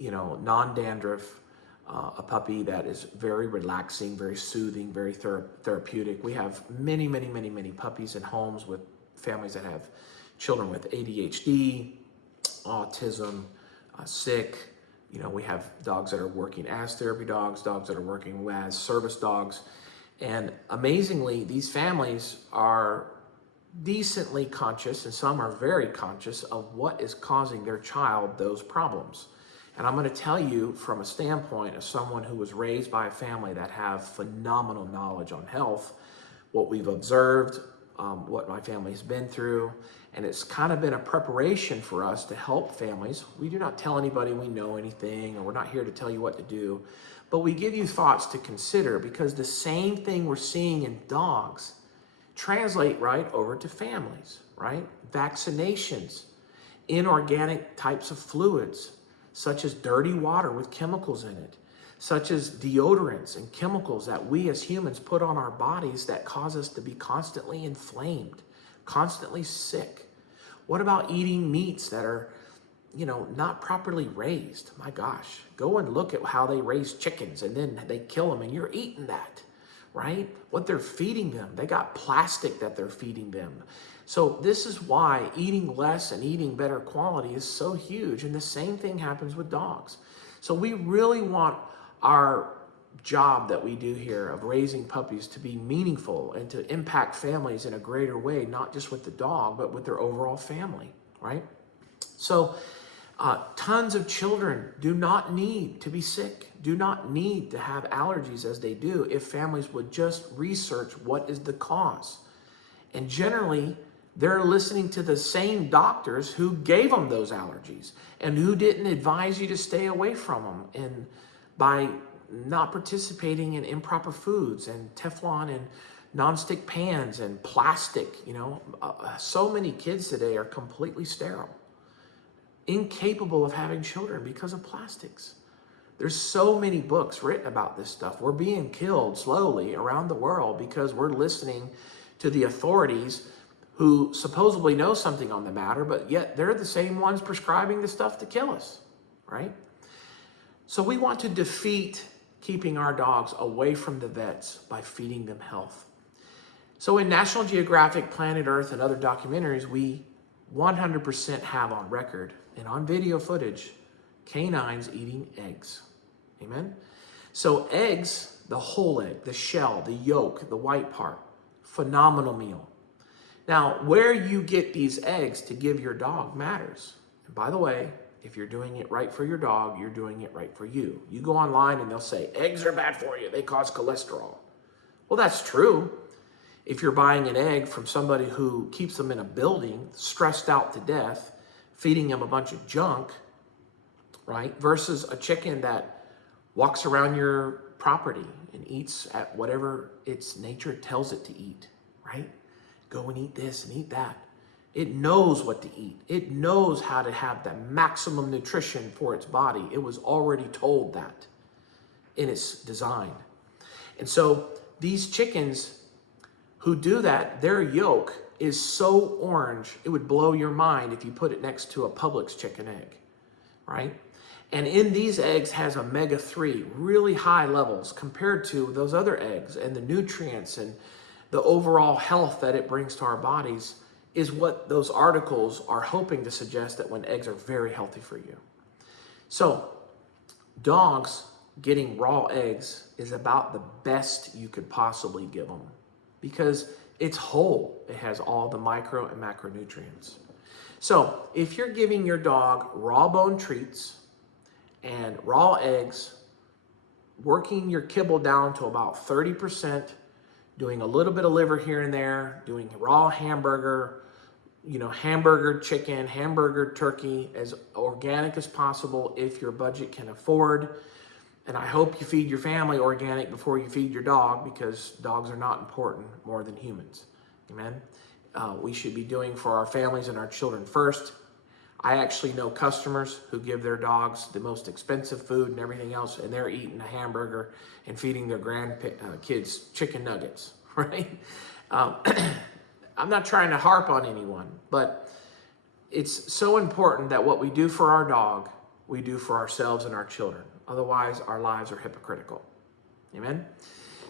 non-dandruff, a puppy that is very relaxing, very soothing, very therapeutic. We have many, many, many, many puppies in homes with families that have children with ADHD, autism, sick. We have dogs that are working as therapy dogs, dogs that are working as service dogs. And amazingly, these families are decently conscious, and some are very conscious of what is causing their child those problems. And I'm going to tell you from a standpoint of someone who was raised by a family that have phenomenal knowledge on health, what we've observed, what my family's been through, and it's kind of been a preparation for us to help families. We do not tell anybody we know anything, or we're not here to tell you what to do, but we give you thoughts to consider, because the same thing we're seeing in dogs translate right over to families, right? Vaccinations, inorganic types of fluids, such as dirty water with chemicals in it, such as deodorants and chemicals that we as humans put on our bodies that cause us to be constantly inflamed, constantly sick. What about eating meats that are, not properly raised? My gosh, go and look at how they raise chickens, and then they kill them and you're eating that, right? What they're feeding them, they got plastic that they're feeding them. So this is why eating less and eating better quality is so huge. And the same thing happens with dogs. So we really want our job that we do here of raising puppies to be meaningful and to impact families in a greater way, not just with the dog, but with their overall family, right? So tons of children do not need to be sick, do not need to have allergies as they do if families would just research what is the cause. And generally, they're listening to the same doctors who gave them those allergies and who didn't advise you to stay away from them, and by not participating in improper foods and Teflon and nonstick pans and plastic. So many kids today are completely sterile, incapable of having children because of plastics. There's so many books written about this stuff. We're being killed slowly around the world because we're listening to the authorities who supposedly know something on the matter, but yet they're the same ones prescribing the stuff to kill us, right? So we want to defeat keeping our dogs away from the vets by feeding them health. So in National Geographic, Planet Earth, and other documentaries, we 100% have on record and on video footage canines eating eggs. Amen? So eggs, the whole egg, the shell, the yolk, the white part, phenomenal meal. Now, where you get these eggs to give your dog matters. And by the way, if you're doing it right for your dog, you're doing it right for you. You go online and they'll say, eggs are bad for you. They cause cholesterol. Well, that's true. If you're buying an egg from somebody who keeps them in a building, stressed out to death, feeding them a bunch of junk, right? Versus a chicken that walks around your property and eats at whatever its nature tells it to eat, right? Go and eat this and eat that. It knows what to eat. It knows how to have the maximum nutrition for its body. It was already told that in its design. And so these chickens who do that, their yolk is so orange, it would blow your mind if you put it next to a Publix chicken egg, right? And in these eggs has omega-3, really high levels compared to those other eggs, and the nutrients and the overall health that it brings to our bodies is what those articles are hoping to suggest, that when eggs are very healthy for you. So dogs getting raw eggs is about the best you could possibly give them, because it's whole. It has all the micro and macronutrients. So if you're giving your dog raw bone treats and raw eggs, working your kibble down to about 30%, doing a little bit of liver here and there, doing raw hamburger, hamburger chicken, hamburger turkey, as organic as possible if your budget can afford. And I hope you feed your family organic before you feed your dog, because dogs are not important more than humans. Amen? We should be doing for our families and our children first. I actually know customers who give their dogs the most expensive food and everything else, and they're eating a hamburger and feeding their grandkids chicken nuggets, right? I'm not trying to harp on anyone, but it's so important that what we do for our dog, we do for ourselves and our children. Otherwise, our lives are hypocritical. Amen?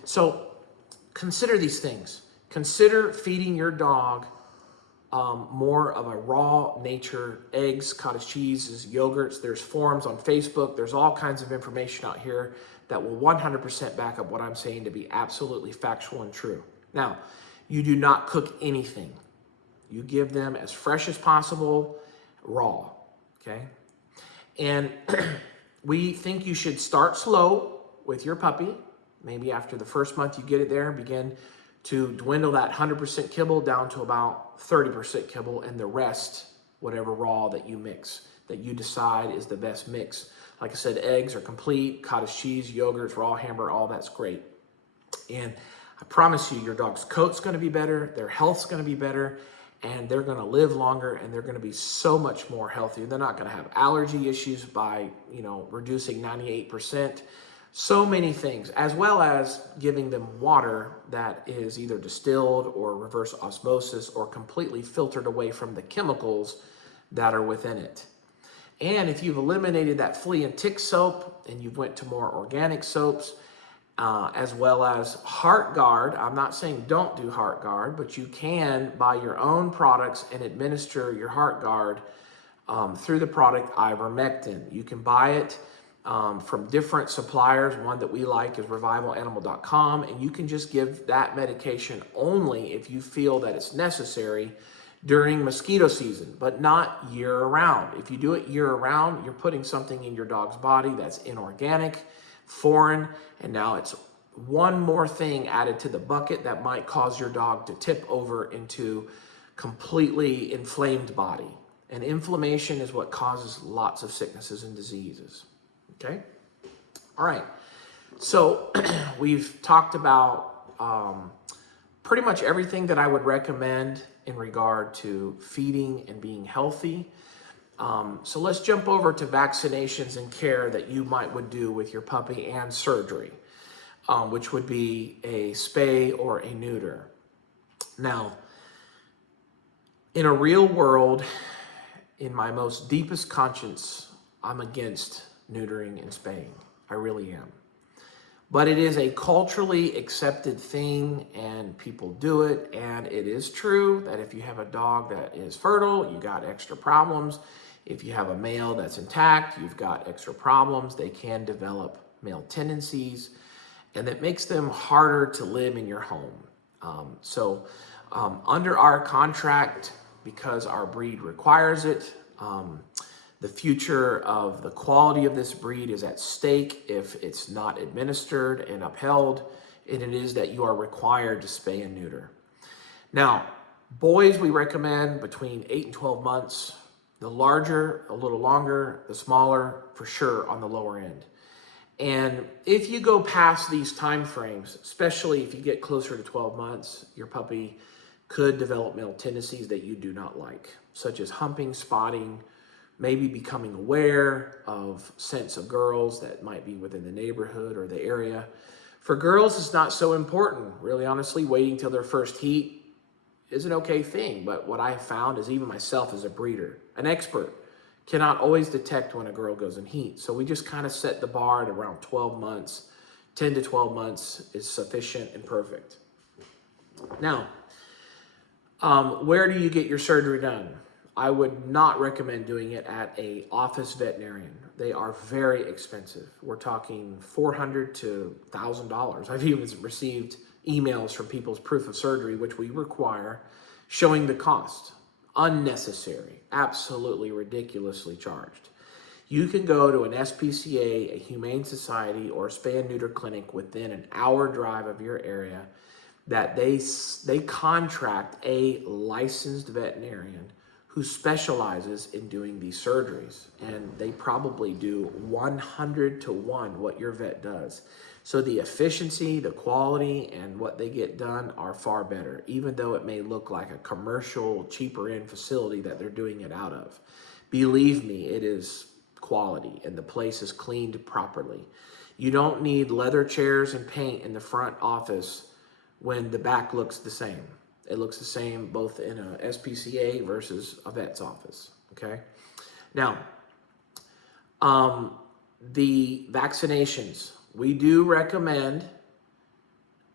So consider these things. Consider feeding your dog more of a raw nature, eggs, cottage cheeses, yogurts. There's forums on Facebook. There's all kinds of information out here that will 100% back up what I'm saying to be absolutely factual and true. Now, you do not cook anything. You give them as fresh as possible, raw, okay? And we think you should start slow with your puppy. Maybe after the first month you get it there, begin to dwindle that 100% kibble down to about 30% kibble, and the rest, whatever raw that you mix, that you decide is the best mix. Like I said, eggs are complete, cottage cheese, yogurts, raw hamburger, all that's great. And I promise you, your dog's coat's gonna be better, their health's gonna be better, and they're gonna live longer, and they're gonna be so much more healthy. They're not gonna have allergy issues by, reducing 98%. So many things, as well as giving them water that is either distilled or reverse osmosis or completely filtered away from the chemicals that are within it. And if you've eliminated that flea and tick soap and you've went to more organic soaps, as well as Heart Guard. I'm not saying don't do Heart Guard, but you can buy your own products and administer your Heart Guard through the product ivermectin. You can buy it from different suppliers. One that we like is revivalanimal.com, and you can just give that medication only if you feel that it's necessary during mosquito season, but not year round. If you do it year round, you're putting something in your dog's body that's inorganic, foreign, and now it's one more thing added to the bucket that might cause your dog to tip over into completely inflamed body. And inflammation is what causes lots of sicknesses and diseases. Okay? All right. So we've talked about pretty much everything that I would recommend in regard to feeding and being healthy. So let's jump over to vaccinations and care that you would do with your puppy and surgery, which would be a spay or a neuter. Now, in a real world, in my most deepest conscience, I'm against neutering and spaying. I really am. But it is a culturally accepted thing, and people do it. And it is true that if you have a dog that is fertile, you got extra problems. If you have a male that's intact, you've got extra problems. They can develop male tendencies, and it makes them harder to live in your home. Under our contract, because our breed requires it, the future of the quality of this breed is at stake if it's not administered and upheld, and it is that you are required to spay and neuter. Now, boys, we recommend between 8 and 12 months. The larger, a little longer. The smaller, for sure, on the lower end. And if you go past these time frames, especially if you get closer to 12 months, your puppy could develop male tendencies that you do not like, such as humping, spotting, maybe becoming aware of scents of girls that might be within the neighborhood or the area. For girls, it's not so important. Really, honestly, waiting till their first heat is an okay thing. But what I have found is even myself as a breeder, an expert, cannot always detect when a girl goes in heat. So we just kind of set the bar at around 12 months. 10 to 12 months is sufficient and perfect. Now, where do you get your surgery done? I would not recommend doing it at an office veterinarian. They are very expensive. We're talking $400 to $1,000. I've even received emails from people's proof of surgery, which we require, showing the cost. Unnecessary, absolutely ridiculously charged. You can go to an SPCA, a Humane Society, or a spay and neuter clinic within an hour drive of your area that they contract a licensed veterinarian who specializes in doing these surgeries, and they probably do 100 to 1 what your vet does. So the efficiency, the quality, and what they get done are far better, even though it may look like a commercial, cheaper end facility that they're doing it out of. Believe me, it is quality, and the place is cleaned properly. You don't need leather chairs and paint in the front office when the back looks the same. It looks the same both in a SPCA versus a vet's office, okay? Now, the vaccinations. We do recommend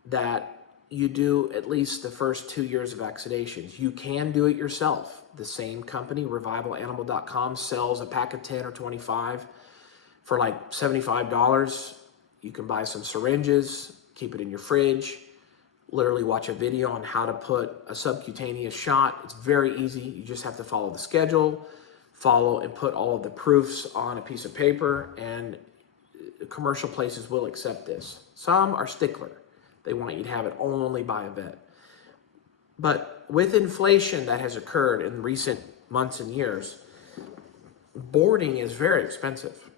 that you do at least the first 2 years of vaccinations. You can do it yourself. The same company, revivalanimal.com, sells a pack of 10 or 25 for like $75. You can buy some syringes, keep it in your fridge, literally watch a video on how to put a subcutaneous shot. It's very easy. You just have to follow the schedule, follow and put all of the proofs on a piece of paper, and commercial places will accept this. Some are stickler. They want you to have it only by a vet. But with inflation that has occurred in recent months and years, boarding is very expensive.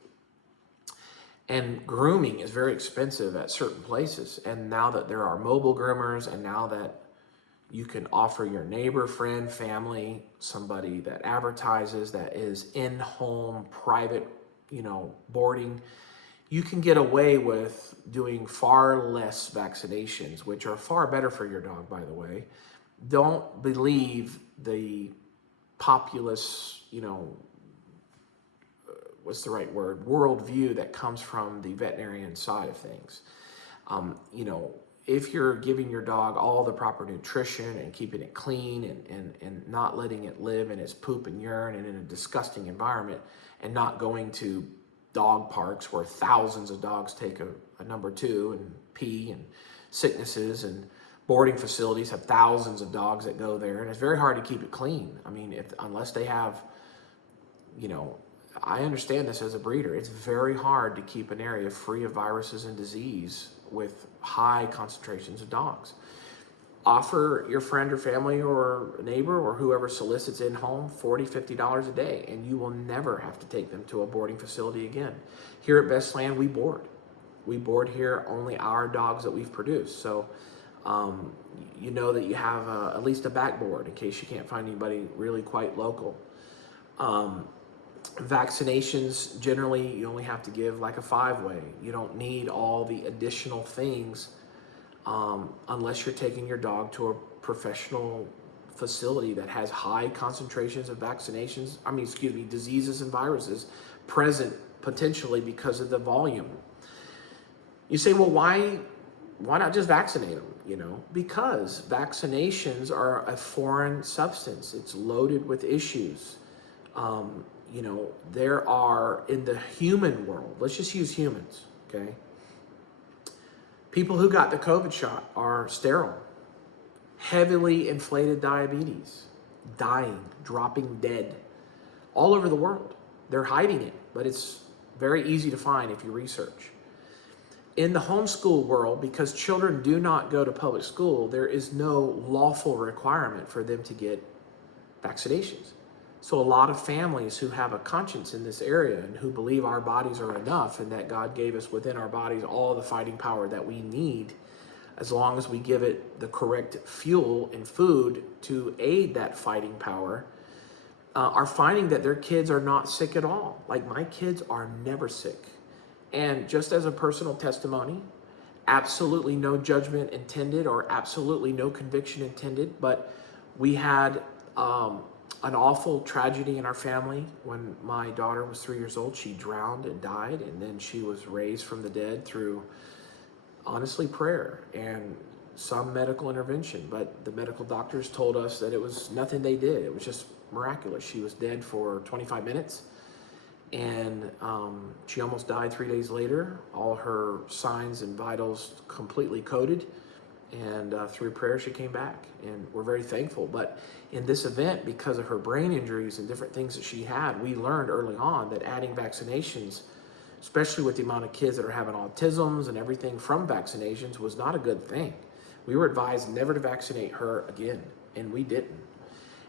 And grooming is very expensive at certain places. And now that there are mobile groomers, and now that you can offer your neighbor, friend, family, somebody that advertises, that is in-home, private, boarding, you can get away with doing far less vaccinations, which are far better for your dog, by the way. Don't believe the populist, what's the right word, worldview that comes from the veterinarian side of things. If you're giving your dog all the proper nutrition and keeping it clean and not letting it live in its poop and urine and in a disgusting environment, and not going to dog parks where thousands of dogs take a number two and pee, and sicknesses, and boarding facilities have thousands of dogs that go there, and it's very hard to keep it clean. I mean, unless they have, I understand this as a breeder. It's very hard to keep an area free of viruses and disease with high concentrations of dogs. Offer your friend or family or neighbor or whoever solicits in-home $40, $50 a day, and you will never have to take them to a boarding facility again. Here at Bestland, we board. We board here only our dogs that we've produced. So you know that you have at least a backboard in case you can't find anybody really quite local. Vaccinations, generally, you only have to give like a 5-way. You don't need all the additional things unless you're taking your dog to a professional facility that has high concentrations of diseases and viruses present potentially because of the volume. You say, well, why not just vaccinate them? Because vaccinations are a foreign substance. It's loaded with issues. There are, in the human world, let's just use humans, okay? People who got the COVID shot are sterile, heavily inflated diabetes, dying, dropping dead all over the world. They're hiding it, but it's very easy to find if you research. In the homeschool world, because children do not go to public school, there is no lawful requirement for them to get vaccinations. So a lot of families who have a conscience in this area and who believe our bodies are enough and that God gave us within our bodies all the fighting power that we need, as long as we give it the correct fuel and food to aid that fighting power, are finding that their kids are not sick at all. Like, my kids are never sick. And just as a personal testimony, absolutely no judgment intended or absolutely no conviction intended, but we had an awful tragedy in our family. When my daughter was 3 years old, she drowned and died, and then she was raised from the dead through, honestly, prayer and some medical intervention. But the medical doctors told us that it was nothing they did. It was just miraculous. She was dead for 25 minutes, and she almost died 3 days later. All her signs and vitals completely coded. And through prayer, she came back, and we're very thankful. But in this event, because of her brain injuries and different things that she had, we learned early on that adding vaccinations, especially with the amount of kids that are having autisms and everything from vaccinations, was not a good thing. We were advised never to vaccinate her again, and we didn't.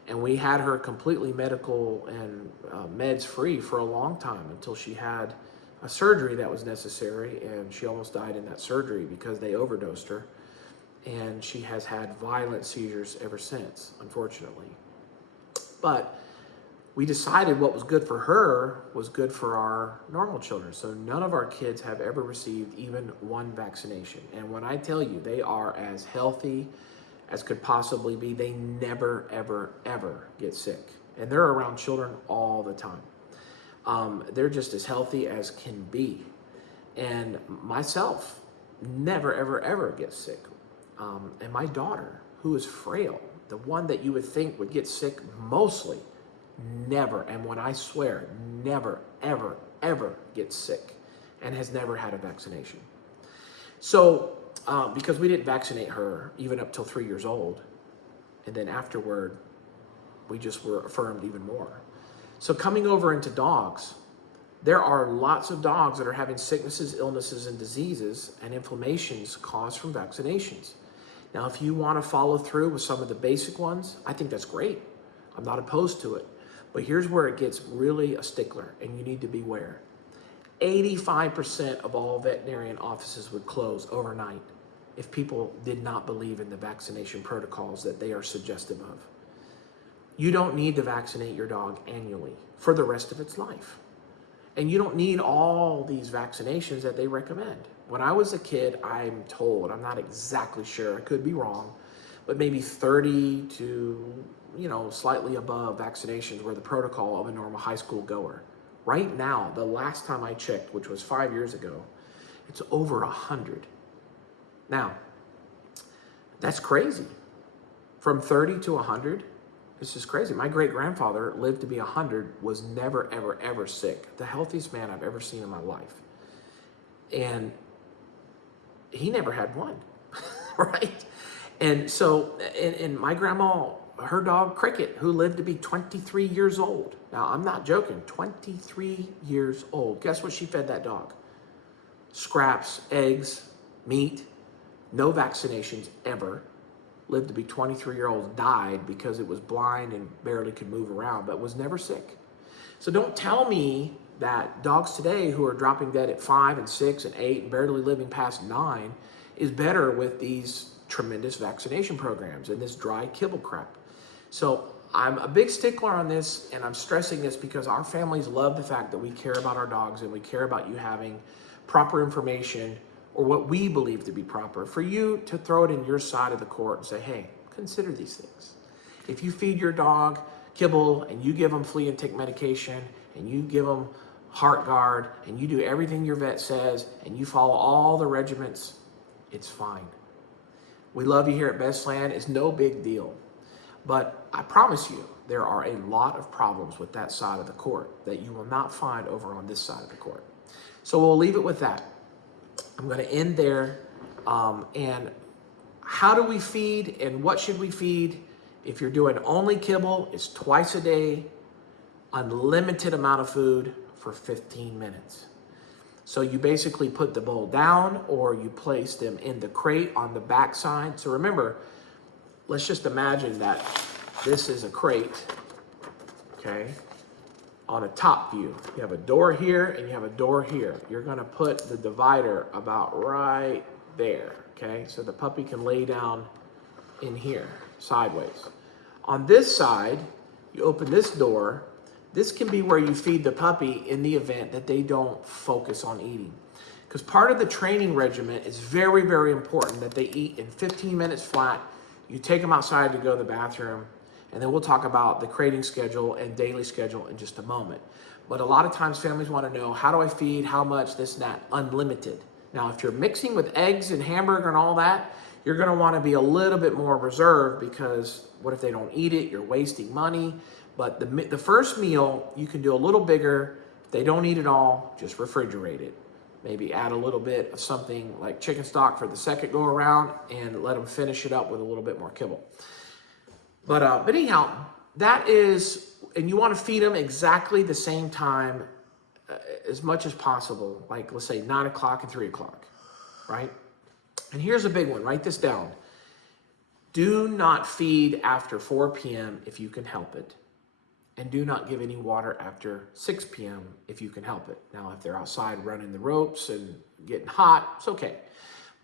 And we had her completely medical and meds free for a long time until she had a surgery that was necessary, and she almost died in that surgery because they overdosed her. And she has had violent seizures ever since, unfortunately. But we decided what was good for her was good for our normal children. So none of our kids have ever received even one vaccination. And when I tell you they are as healthy as could possibly be, they never, ever, ever get sick. And they're around children all the time. They're just as healthy as can be. And myself never, ever, ever get sick. And my daughter, who is frail, the one that you would think would get sick mostly, never, and when I swear, never, ever, ever gets sick and has never had a vaccination. So, because we didn't vaccinate her even up till 3 years old, and then afterward, we just were affirmed even more. So coming over into dogs, there are lots of dogs that are having sicknesses, illnesses, and diseases and inflammations caused from vaccinations. Now, if you want to follow through with some of the basic ones, I think that's great. I'm not opposed to it. But here's where it gets really a stickler, and you need to beware. 85% of all veterinarian offices would close overnight if people did not believe in the vaccination protocols that they are suggestive of. You don't need to vaccinate your dog annually for the rest of its life. And you don't need all these vaccinations that they recommend. When I was a kid, I'm told, I'm not exactly sure, I could be wrong, but maybe 30 to, slightly above vaccinations were the protocol of a normal high school goer. Right now, the last time I checked, which was 5 years ago, it's over 100. Now, that's crazy. From 30 to 100, this is crazy. My great-grandfather lived to be 100, was never, ever, ever sick. The healthiest man I've ever seen in my life. And he never had one, right? And so, and my grandma, her dog Cricket, who lived to be 23 years old. Now, I'm not joking, 23 years old. Guess what she fed that dog? Scraps, eggs, meat, no vaccinations ever. Lived to be 23-year-old, died because it was blind and barely could move around, but was never sick. So don't tell me that dogs today who are dropping dead at 5 and 6 and 8 and barely living past 9 is better with these tremendous vaccination programs and this dry kibble crap. So I'm a big stickler on this, and I'm stressing this because our families love the fact that we care about our dogs and we care about you having proper information, or what we believe to be proper, for you to throw it in your side of the court and say, hey, consider these things. If you feed your dog kibble and you give them flea and tick medication and you give them heart guard and you do everything your vet says and you follow all the regimens, it's fine. We love you here at Bestland. It's no big deal. But I promise you, there are a lot of problems with that side of the court that you will not find over on this side of the court. So we'll leave it with that. I'm going to end there. And how do we feed and what should we feed? If you're doing only kibble, it's twice a day, unlimited amount of food for 15 minutes. So you basically put the bowl down or you place them in the crate on the back side. So remember, let's just imagine that this is a crate, okay? On a top view, you have a door here and you have a door here. You're gonna put the divider about right there, okay? So the puppy can lay down in here, sideways. On this side, you open this door. This can be where you feed the puppy in the event that they don't focus on eating. Because part of the training regimen is very, very important that they eat in 15 minutes flat. You take them outside to go to the bathroom, and then we'll talk about the crating schedule and daily schedule in just a moment. But a lot of times families want to know, how do I feed, how much, this and that, unlimited. Now, if you're mixing with eggs and hamburger and all that, you're going to want to be a little bit more reserved, because what if they don't eat it? You're wasting money. But the first meal, you can do a little bigger. If they don't eat it all, just refrigerate it. Maybe add a little bit of something like chicken stock for the second go around and let them finish it up with a little bit more kibble. But anyhow, that is, and you want to feed them exactly the same time as much as possible. Like, let's say 9 o'clock and 3 o'clock, right? And here's a big one, write this down. Do not feed after 4 p.m. if you can help it. And do not give any water after 6 p.m. if you can help it. Now, if they're outside running the ropes and getting hot, it's okay.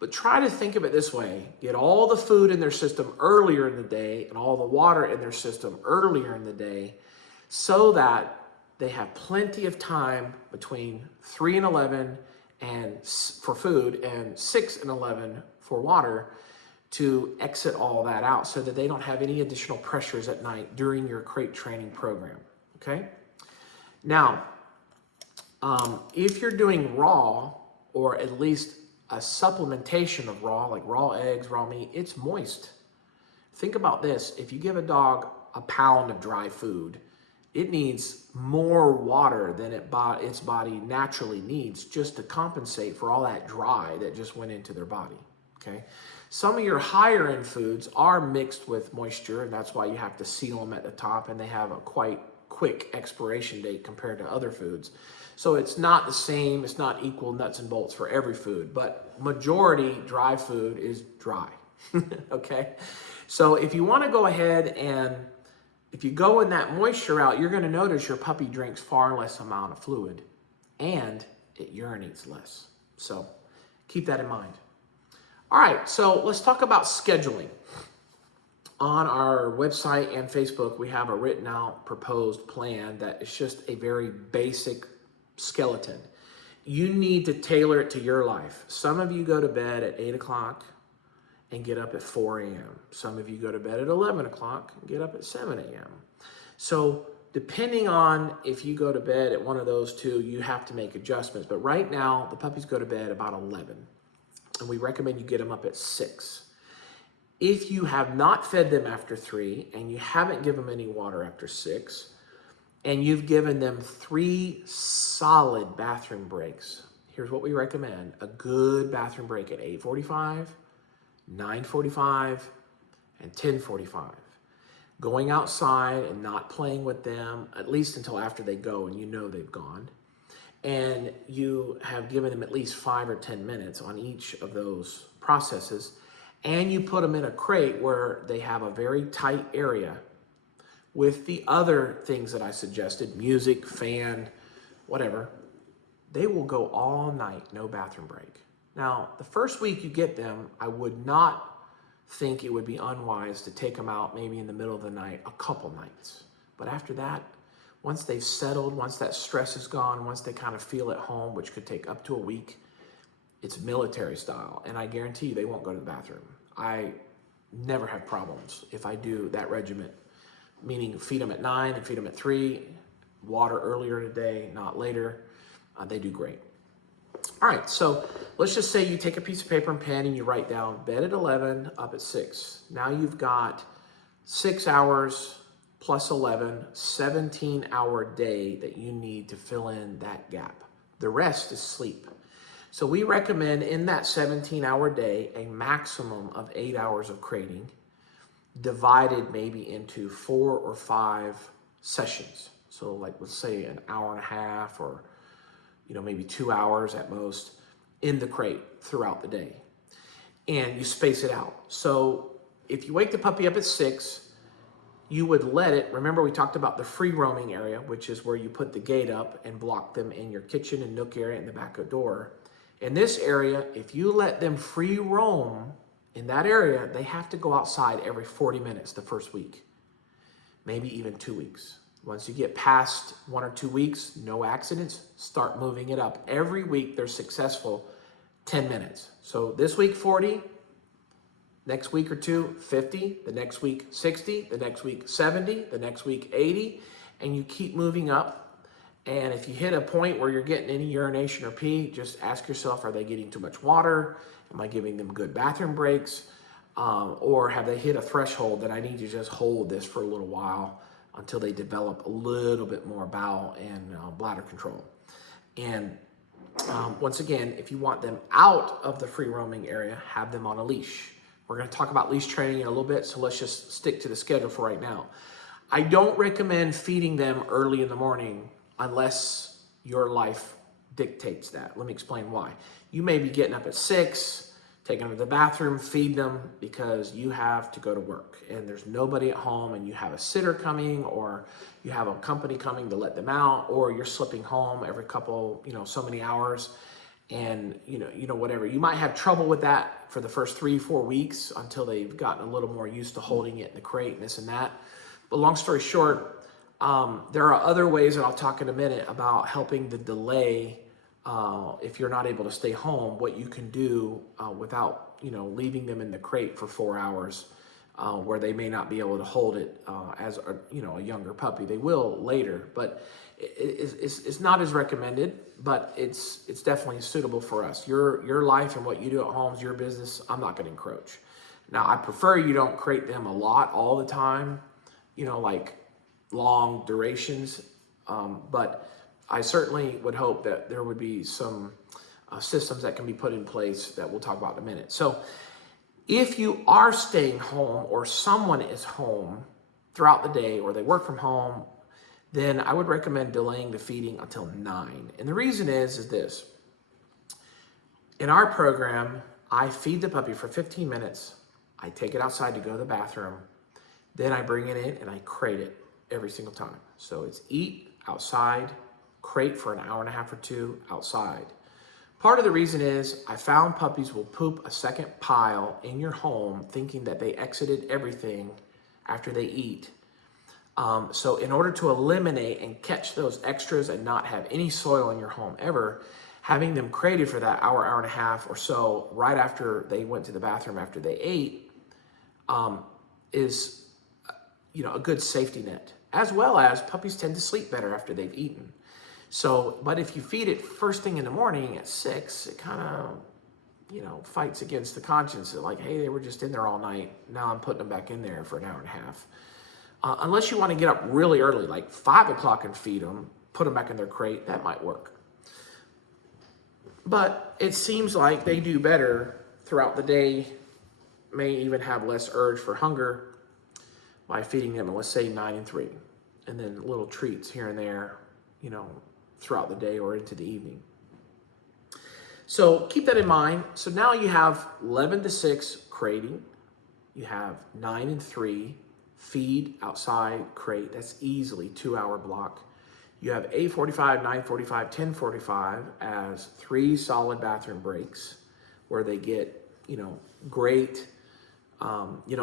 But try to think of it this way. Get all the food in their system earlier in the day and all the water in their system earlier in the day, so that they have plenty of time between 3 and 11 and for food and 6 and 11 for water to exit all that out, so that they don't have any additional pressures at night during your crate training program, okay? Now, if you're doing raw, or at least a supplementation of raw, like raw eggs, raw meat, it's moist. Think about this. If you give a dog a pound of dry food, it needs more water than its body naturally needs just to compensate for all that dry that just went into their body, okay? Some of your higher end foods are mixed with moisture, and that's why you have to seal them at the top, and they have a quite quick expiration date compared to other foods. So it's not the same, it's not equal nuts and bolts for every food, but majority dry food is dry, okay? So if you wanna go ahead and if you go in that moisture route, you're gonna notice your puppy drinks far less amount of fluid and it urinates less. So keep that in mind. All right, so let's talk about scheduling. On our website and Facebook, we have a written out proposed plan that is just a very basic skeleton. You need to tailor it to your life. Some of you go to bed at 8 o'clock and get up at 4 a.m. Some of you go to bed at 11 o'clock and get up at 7 a.m. So depending on if you go to bed at one of those two, you have to make adjustments. But right now, the puppies go to bed about 11, and we recommend you get them up at 6. If you have not fed them after 3 and you haven't given them any water after 6, and you've given them 3 solid bathroom breaks, here's what we recommend. A good bathroom break at 8:45, 9:45, and 10:45. Going outside and not playing with them, at least until after they go and you know they've gone. And you have given them at least 5 or 10 minutes on each of those processes. And you put them in a crate where they have a very tight area with the other things that I suggested, music, fan, whatever. They will go all night, no bathroom break. Now, the first week you get them, I would not think it would be unwise to take them out maybe in the middle of the night, a couple nights. But after that, once they've settled, once that stress is gone, once they kind of feel at home, which could take up to a week, it's military style. And I guarantee you they won't go to the bathroom. I never have problems if I do that regimen, meaning feed them at 9 and feed them at 3, water earlier in the day, not later. They do great. All right, so let's just say you take a piece of paper and pen and you write down bed at 11, up at 6. Now you've got 6 hours plus 11, 17-hour day that you need to fill in that gap. The rest is sleep. So we recommend in that 17-hour day, a maximum of 8 hours of crating, divided maybe into 4 or 5 sessions. So like, let's say an hour and a half, or maybe 2 hours at most in the crate throughout the day. And you space it out. So if you wake the puppy up at 6, you would let it, remember we talked about the free roaming area, which is where you put the gate up and block them in your kitchen and nook area in the back of the door. In this area, if you let them free roam in that area, they have to go outside every 40 minutes the first week, maybe even 2 weeks. Once you get past 1 or 2 weeks, no accidents, start moving it up. Every week they're successful 10 minutes. So this week 40, next week or two 50, the next week 60, the next week 70, the next week 80, and you keep moving up. And if you hit a point where you're getting any urination or pee, just ask yourself, are they getting too much water? Am I giving them good bathroom breaks? Or have they hit a threshold that I need to just hold this for a little while until they develop a little bit more bowel and bladder control. And once again, if you want them out of the free roaming area, have them on a leash. We're going to talk about leash training in a little bit, so let's just stick to the schedule for right now. I don't recommend feeding them early in the morning unless your life dictates that. Let me explain why. You may be getting up at 6, taking them to the bathroom, feed them because you have to go to work and there's nobody at home and you have a sitter coming or you have a company coming to let them out, or you're slipping home every couple, so many hours, and whatever. You might have trouble with that for the first 3-4 weeks until they've gotten a little more used to holding it in the crate and this and that. But long story short, there are other ways that I'll talk in a minute about helping the delay. If you're not able to stay home, what you can do without, leaving them in the crate for 4 hours where they may not be able to hold it as a younger puppy. They will later, but it's not as recommended, but it's definitely suitable for us. Your life and what you do at home is your business. I'm not going to encroach. Now, I prefer you don't crate them a lot all the time, like long durations, but I certainly would hope that there would be some systems that can be put in place that we'll talk about in a minute. So if you are staying home or someone is home throughout the day or they work from home, then I would recommend delaying the feeding until 9. And the reason is this. In our program, I feed the puppy for 15 minutes. I take it outside to go to the bathroom. Then I bring it in and I crate it every single time. So it's eat outside, crate for an hour and a half or 2 outside. Part of the reason is I found puppies will poop a second pile in your home thinking that they exited everything after they eat. So in order to eliminate and catch those extras and not have any soil in your home ever, having them crated for that hour and a half or so right after they went to the bathroom after they ate is a good safety net, as well as puppies tend to sleep better after they've eaten. So, but if you feed it first thing in the morning at 6, it kind of, fights against the conscience. Like, hey, they were just in there all night. Now I'm putting them back in there for an hour and a half. Unless you want to get up really early, like 5 o'clock and feed them, put them back in their crate, that might work. But it seems like they do better throughout the day, may even have less urge for hunger by feeding them, let's say 9 and 3, and then little treats here and there, throughout the day or into the evening. So keep that in mind. So now you have 11 to 6 crating. You have 9 and 3 feed outside crate. That's easily 2-hour block. You have 8:45, 9:45, 10:45 as 3 solid bathroom breaks where they get, great,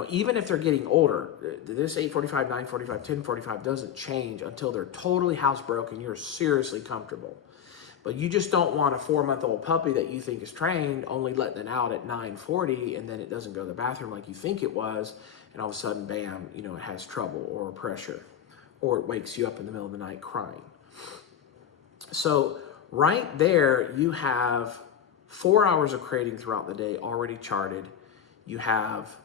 even if they're getting older, this 8:45, 9:45, 10:45 doesn't change until they're totally housebroken. You're seriously comfortable. But you just don't want a 4-month-old puppy that you think is trained only letting it out at 9:40 and then it doesn't go to the bathroom like you think it was, and all of a sudden, bam, it has trouble or pressure, or it wakes you up in the middle of the night crying. So right there, you have 4 hours of crating throughout the day already charted. You have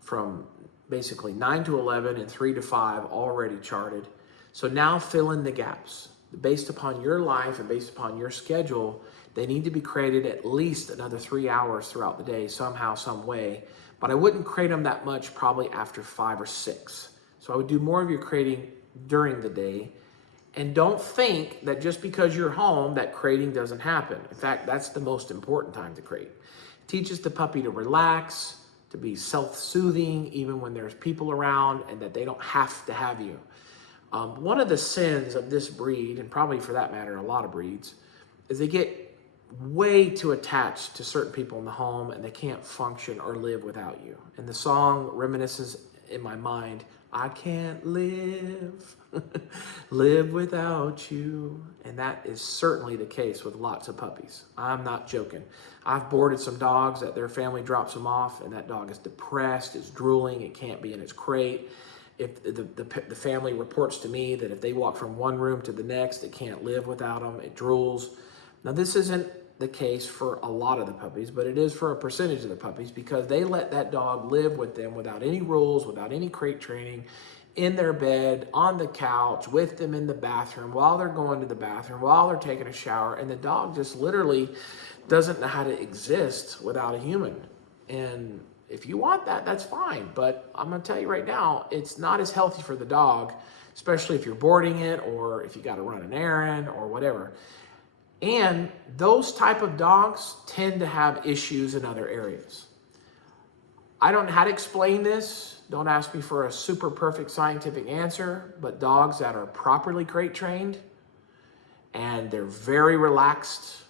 from basically 9 to 11 and 3 to 5 already charted. So now fill in the gaps. Based upon your life and based upon your schedule, they need to be crated at least another 3 hours throughout the day, somehow, some way. But I wouldn't crate them that much probably after 5 or 6. So I would do more of your crating during the day. And don't think that just because you're home that crating doesn't happen. In fact, that's the most important time to crate. It teaches the puppy to relax, to be self-soothing even when there's people around, and that they don't have to have you. One of the sins of this breed, and probably for that matter a lot of breeds, is they get way too attached to certain people in the home and they can't function or live without you. And the song reminisces in my mind, I can't live, live without you. And that is certainly the case with lots of puppies. I'm not joking. I've boarded some dogs that their family drops them off and that dog is depressed, it's drooling, it can't be in its crate. If the family reports to me that if they walk from one room to the next, it can't live without them, it drools. Now this isn't the case for a lot of the puppies, but it is for a percentage of the puppies because they let that dog live with them without any rules, without any crate training, in their bed, on the couch, with them in the bathroom, while they're going to the bathroom, while they're taking a shower, and the dog just literally doesn't know how to exist without a human. And if you want that, that's fine. But I'm going to tell you right now, it's not as healthy for the dog, especially if you're boarding it or if you got to run an errand or whatever. And those type of dogs tend to have issues in other areas. I don't know how to explain this. Don't ask me for a super perfect scientific answer, but dogs that are properly crate trained and they're very relaxed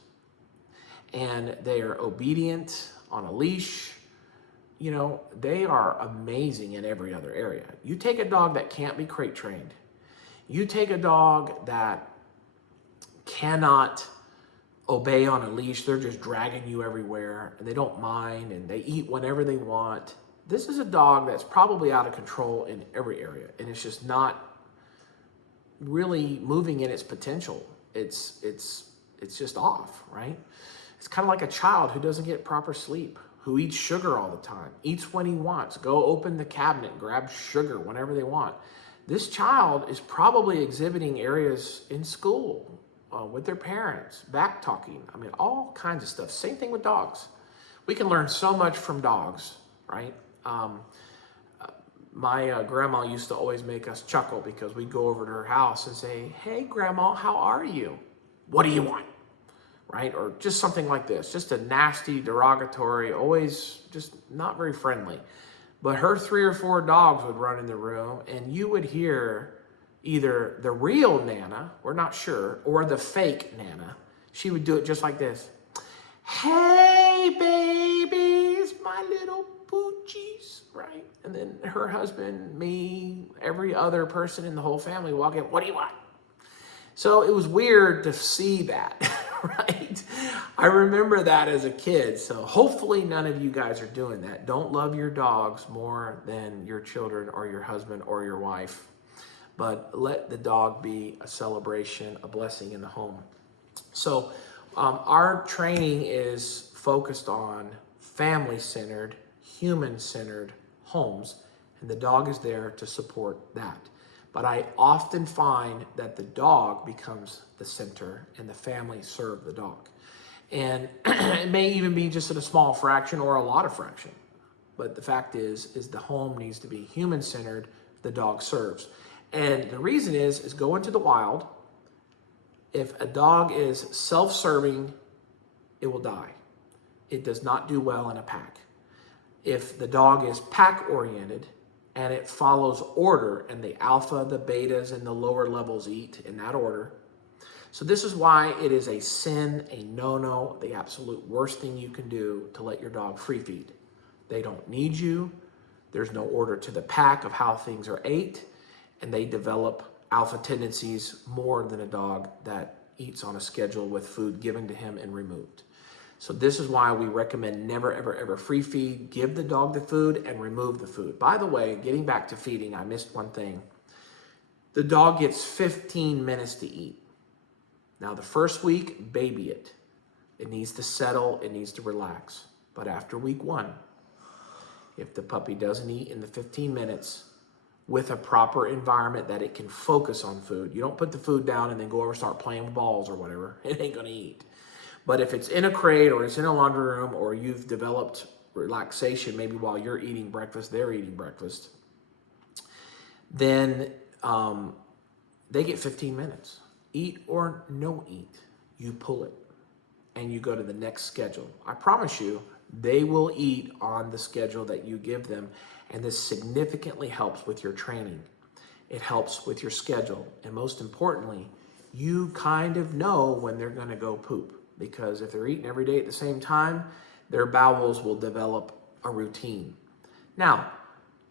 and they are obedient on a leash, they are amazing in every other area. You take a dog that can't be crate trained. You take a dog that cannot obey on a leash. They're just dragging you everywhere and they don't mind and they eat whenever they want. this is a dog that's probably out of control in every area, and it's just not really moving in its potential. It's just off, right? It's kind of like a child who doesn't get proper sleep, who eats sugar all the time, eats when he wants, go open the cabinet and grab sugar whenever they want. This child is probably exhibiting areas in school with their parents, back talking. I mean, all kinds of stuff. Same thing with dogs. We can learn so much from dogs, right? My grandma used to always make us chuckle because we'd go over to her house and say, "Hey, Grandma, how are you? What do you want?" Right? Or just something like this, just a nasty, derogatory, always just not very friendly. But her 3 or 4 dogs would run in the room, and you would hear either the real Nana, we're not sure, or the fake Nana. She would do it just like this. "Hey, babies, my little poochies," right? And then her husband, me, every other person in the whole family walk in, "What do you want?" So it was weird to see that, right? I remember that as a kid. So hopefully none of you guys are doing that. Don't love your dogs more than your children or your husband or your wife. But let the dog be a celebration, a blessing in the home. So our training is focused on family-centered, human-centered homes, and the dog is there to support that. But I often find that the dog becomes the center and the family serve the dog. And it may even be just in a small fraction or a lot of fraction. But the fact is the home needs to be human-centered, the dog serves. And the reason is go into the wild. If a dog is self-serving, it will die. It does not do well in a pack. If the dog is pack-oriented, and it follows order, and the alpha, the betas, and the lower levels eat in that order. So this is why it is a sin, a no-no, the absolute worst thing you can do to let your dog free feed. They don't need you. There's no order to the pack of how things are ate, and they develop alpha tendencies more than a dog that eats on a schedule with food given to him and removed. So this is why we recommend never, ever, ever free feed. Give the dog the food and remove the food. By the way, getting back to feeding, I missed one thing. The dog gets 15 minutes to eat. Now, the first week, baby it. It needs to settle. It needs to relax. But after week 1, if the puppy doesn't eat in the 15 minutes with a proper environment that it can focus on food, you don't put the food down and then go over and start playing with balls or whatever. It ain't going to eat. But if it's in a crate or it's in a laundry room or you've developed relaxation, maybe while you're eating breakfast, they're eating breakfast, then they get 15 minutes. Eat or no eat, you pull it and you go to the next schedule. I promise you, they will eat on the schedule that you give them, and this significantly helps with your training. It helps with your schedule, and most importantly, you kind of know when they're going to go poop. Because if they're eating every day at the same time, their bowels will develop a routine. Now,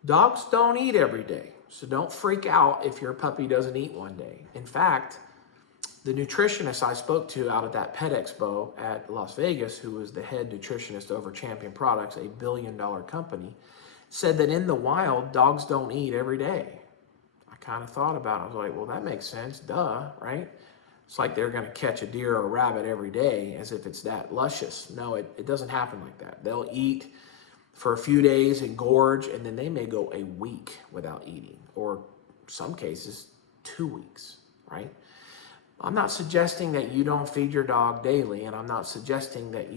dogs don't eat every day, so don't freak out if your puppy doesn't eat one day. In fact, the nutritionist I spoke to out at that Pet Expo at Las Vegas, who was the head nutritionist over Champion Products, a billion-dollar company, said that in the wild, dogs don't eat every day. I kind of thought about it. I was like, well, that makes sense. Duh, right? It's like they're going to catch a deer or a rabbit every day as if it's that luscious. No, it doesn't happen like that. They'll eat for a few days and gorge, and then they may go a week without eating, or some cases 2 weeks, right? I'm not suggesting that you don't feed your dog daily, and I'm not suggesting that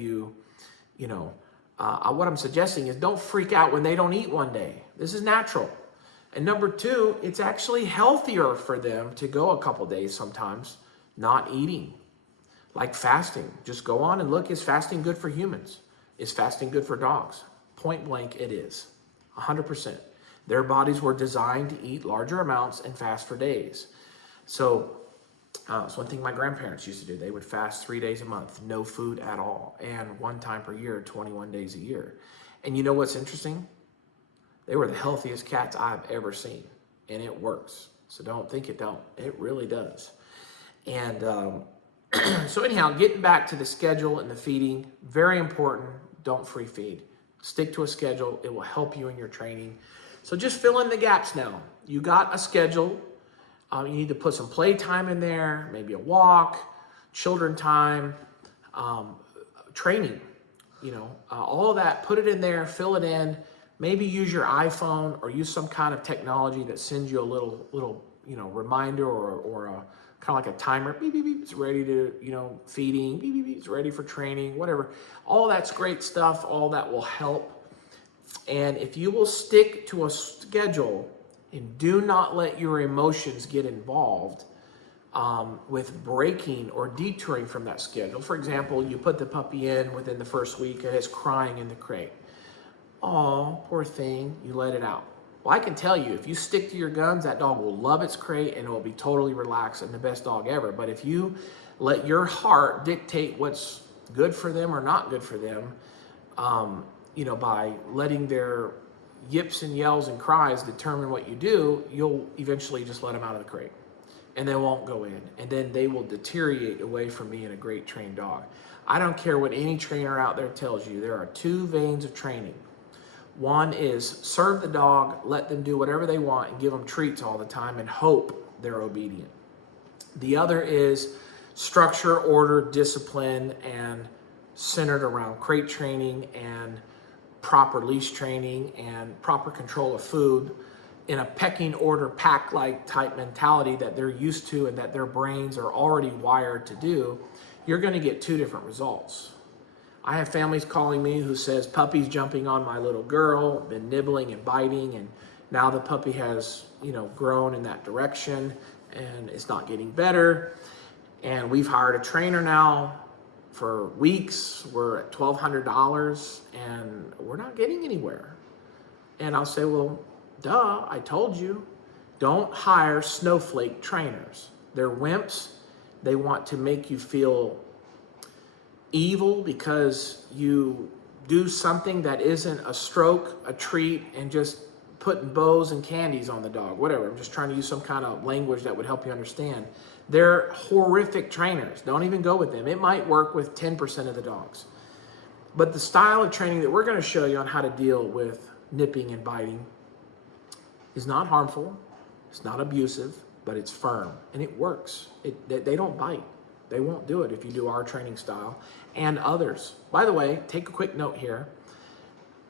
what I'm suggesting is don't freak out when they don't eat one day. This is natural. And number 2, it's actually healthier for them to go a couple days sometimes not eating, like fasting. Just go on and look, is fasting good for humans? Is fasting good for dogs? Point blank, it is, 100%. Their bodies were designed to eat larger amounts and fast for days. So it's one thing my grandparents used to do. They would fast 3 days a month, no food at all, and 1 time per year, 21 days a year. And you know what's interesting? They were the healthiest cats I've ever seen, and it works. So don't think it don't. It really does. And so anyhow, getting back to the schedule and the feeding, very important. Don't free feed. Stick to a schedule. It will help you in your training. So just fill in the gaps now. You got a schedule. You need to put some play time in there, maybe a walk, children time, training, all of that. Put it in there, fill it in. Maybe use your iPhone or use some kind of technology that sends you a little reminder or a kind of like a timer. Beep, beep, beep. It's ready to, feeding. Beep, beep, beep. It's ready for training, whatever. All that's great stuff. All that will help. And if you will stick to a schedule and do not let your emotions get involved with breaking or detouring from that schedule. For example, you put the puppy in within the first week and it's crying in the crate. Oh, poor thing, you let it out. Well, I can tell you, if you stick to your guns, that dog will love its crate and it will be totally relaxed and the best dog ever. But if you let your heart dictate what's good for them or not good for them, by letting their yips and yells and cries determine what you do, you'll eventually just let them out of the crate and they won't go in. And then they will deteriorate away from being a great trained dog. I don't care what any trainer out there tells you. There are two veins of training. One is serve the dog, let them do whatever they want and give them treats all the time and hope they're obedient. The other is structure, order, discipline, and centered around crate training and proper leash training and proper control of food in a pecking order, pack-like type mentality that they're used to and that their brains are already wired to do. You're going to get two different results. I have families calling me who says, puppy's jumping on my little girl, been nibbling and biting, and now the puppy has, grown in that direction and it's not getting better. And we've hired a trainer now for weeks. We're at $1,200 and we're not getting anywhere. And I'll say, well, duh, I told you. Don't hire snowflake trainers. They're wimps. They want to make you feel evil because you do something that isn't a stroke, a treat, and just putting bows and candies on the dog, whatever. I'm just trying to use some kind of language that would help you understand. They're horrific trainers. Don't even go with them. It might work with 10% of the dogs. But the style of training that we're going to show you on how to deal with nipping and biting is not harmful. It's not abusive, but it's firm and it works. They don't bite. They won't do it if you do our training style and others. By the way, take a quick note here.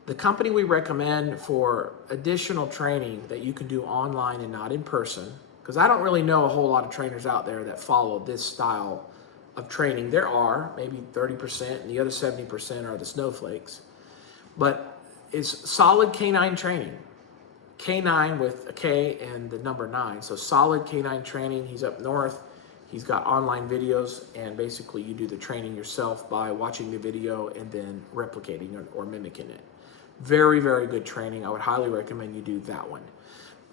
The company we recommend for additional training that you can do online and not in person, because I don't really know a whole lot of trainers out there that follow this style of training. There are maybe 30% and the other 70% are the snowflakes. But it's solid canine training. K9 with a K and the number 9. So solid canine training. He's up north. He's got online videos, and basically you do the training yourself by watching the video and then replicating or mimicking it. Very, very good training. I would highly recommend you do that one.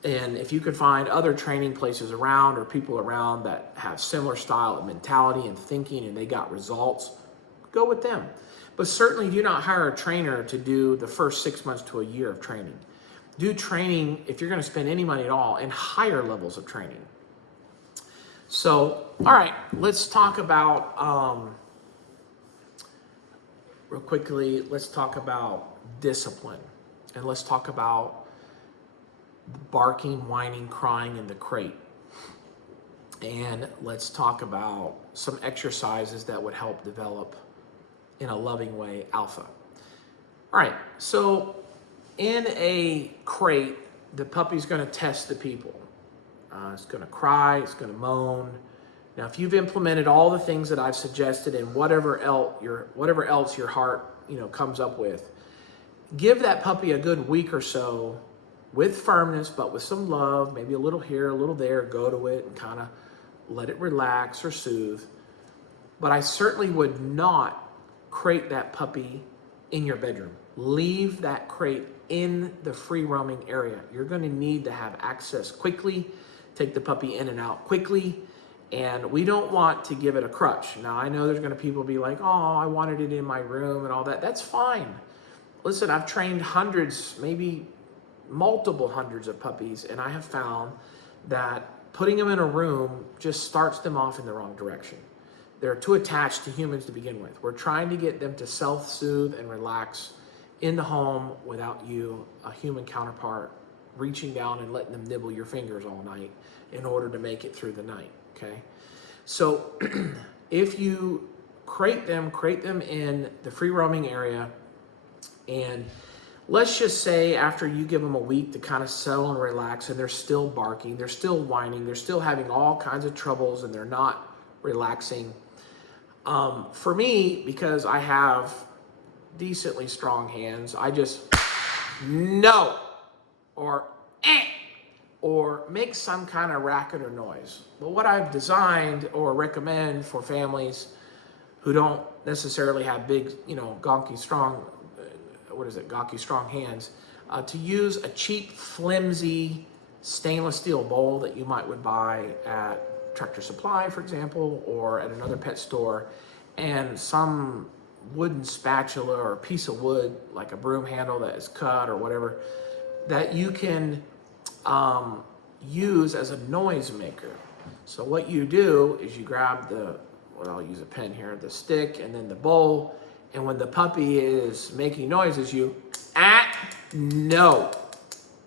And if you could find other training places around or people around that have similar style of mentality and thinking and they got results, go with them. But certainly do not hire a trainer to do the first 6 months to a year of training. Do training, if you're going to spend any money at all, in higher levels of training. So, all right, let's talk about, real quickly, let's talk about discipline. And let's talk about barking, whining, crying in the crate. And let's talk about some exercises that would help develop, in a loving way, alpha. All right, so in a crate, the puppy's going to test the people. It's going to cry, it's going to moan. Now, if you've implemented all the things that I've suggested and whatever else your heart, comes up with, give that puppy a good week or so with firmness, but with some love, maybe a little here, a little there, go to it and kind of let it relax or soothe. But I certainly would not crate that puppy in your bedroom. Leave that crate in the free roaming area. You're going to need to have access quickly, take the puppy in and out quickly, and we don't want to give it a crutch. Now, I know there's going to people be like, oh, I wanted it in my room and all that. That's fine. Listen, I've trained hundreds, maybe multiple hundreds of puppies, and I have found that putting them in a room just starts them off in the wrong direction. They're too attached to humans to begin with. We're trying to get them to self-soothe and relax in the home without you, a human counterpart, reaching down and letting them nibble your fingers all night in order to make it through the night, okay? So if you crate them in the free roaming area, and let's just say after you give them a week to kind of settle and relax, and they're still barking, they're still whining, they're still having all kinds of troubles, and they're not relaxing. For me, because I have decently strong hands, I just no, or eh, or make some kind of racket or noise. But what I've designed or recommend for families who don't necessarily have big, gonky strong hands, to use a cheap, flimsy stainless steel bowl that you would buy at Tractor Supply, for example, or at another pet store, and some wooden spatula or a piece of wood, like a broom handle that is cut or whatever, that you can use as a noise maker. So what you do is you grab I'll use a pen here, the stick and then the bowl, and when the puppy is making noises, you no,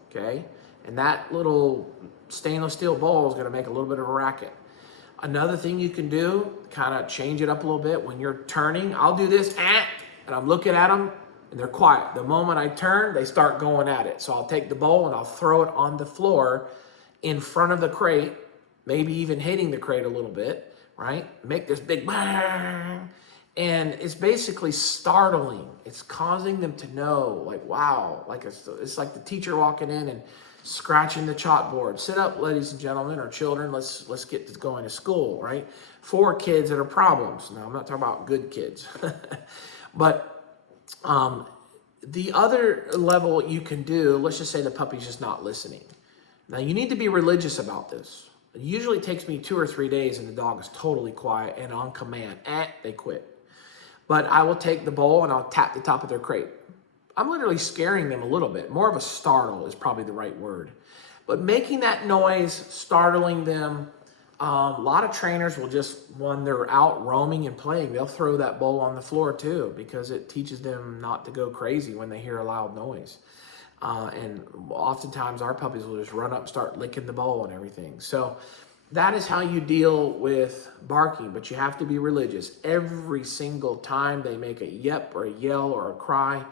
okay? And that little stainless steel bowl is gonna make a little bit of a racket. Another thing you can do, kind of change it up a little bit when you're turning. I'll do this, and I'm looking at them, and they're quiet. The moment I turn, they start going at it. So I'll take the bowl and I'll throw it on the floor in front of the crate, maybe even hitting the crate a little bit, right? Make this big bang, and it's basically startling. It's causing them to know, like, wow, like it's like the teacher walking in and scratching the chalkboard. Sit up, ladies and gentlemen, or children, let's get to going to school, right? For kids that are problems. Now, I'm not talking about good kids. But the other level you can do, let's just say the puppy's just not listening. Now, you need to be religious about this. It usually takes me 2 or 3 days and the dog is totally quiet and on command, they quit. But I will take the bowl and I'll tap the top of their crate. I'm literally scaring them a little bit. More of a startle is probably the right word. But making that noise, startling them, a lot of trainers will just, when they're out roaming and playing, they'll throw that bowl on the floor too, because it teaches them not to go crazy when they hear a loud noise. And oftentimes our puppies will just run up and start licking the bowl and everything. So that is how you deal with barking, but you have to be religious. Every single time they make a yep or a yell or a cry,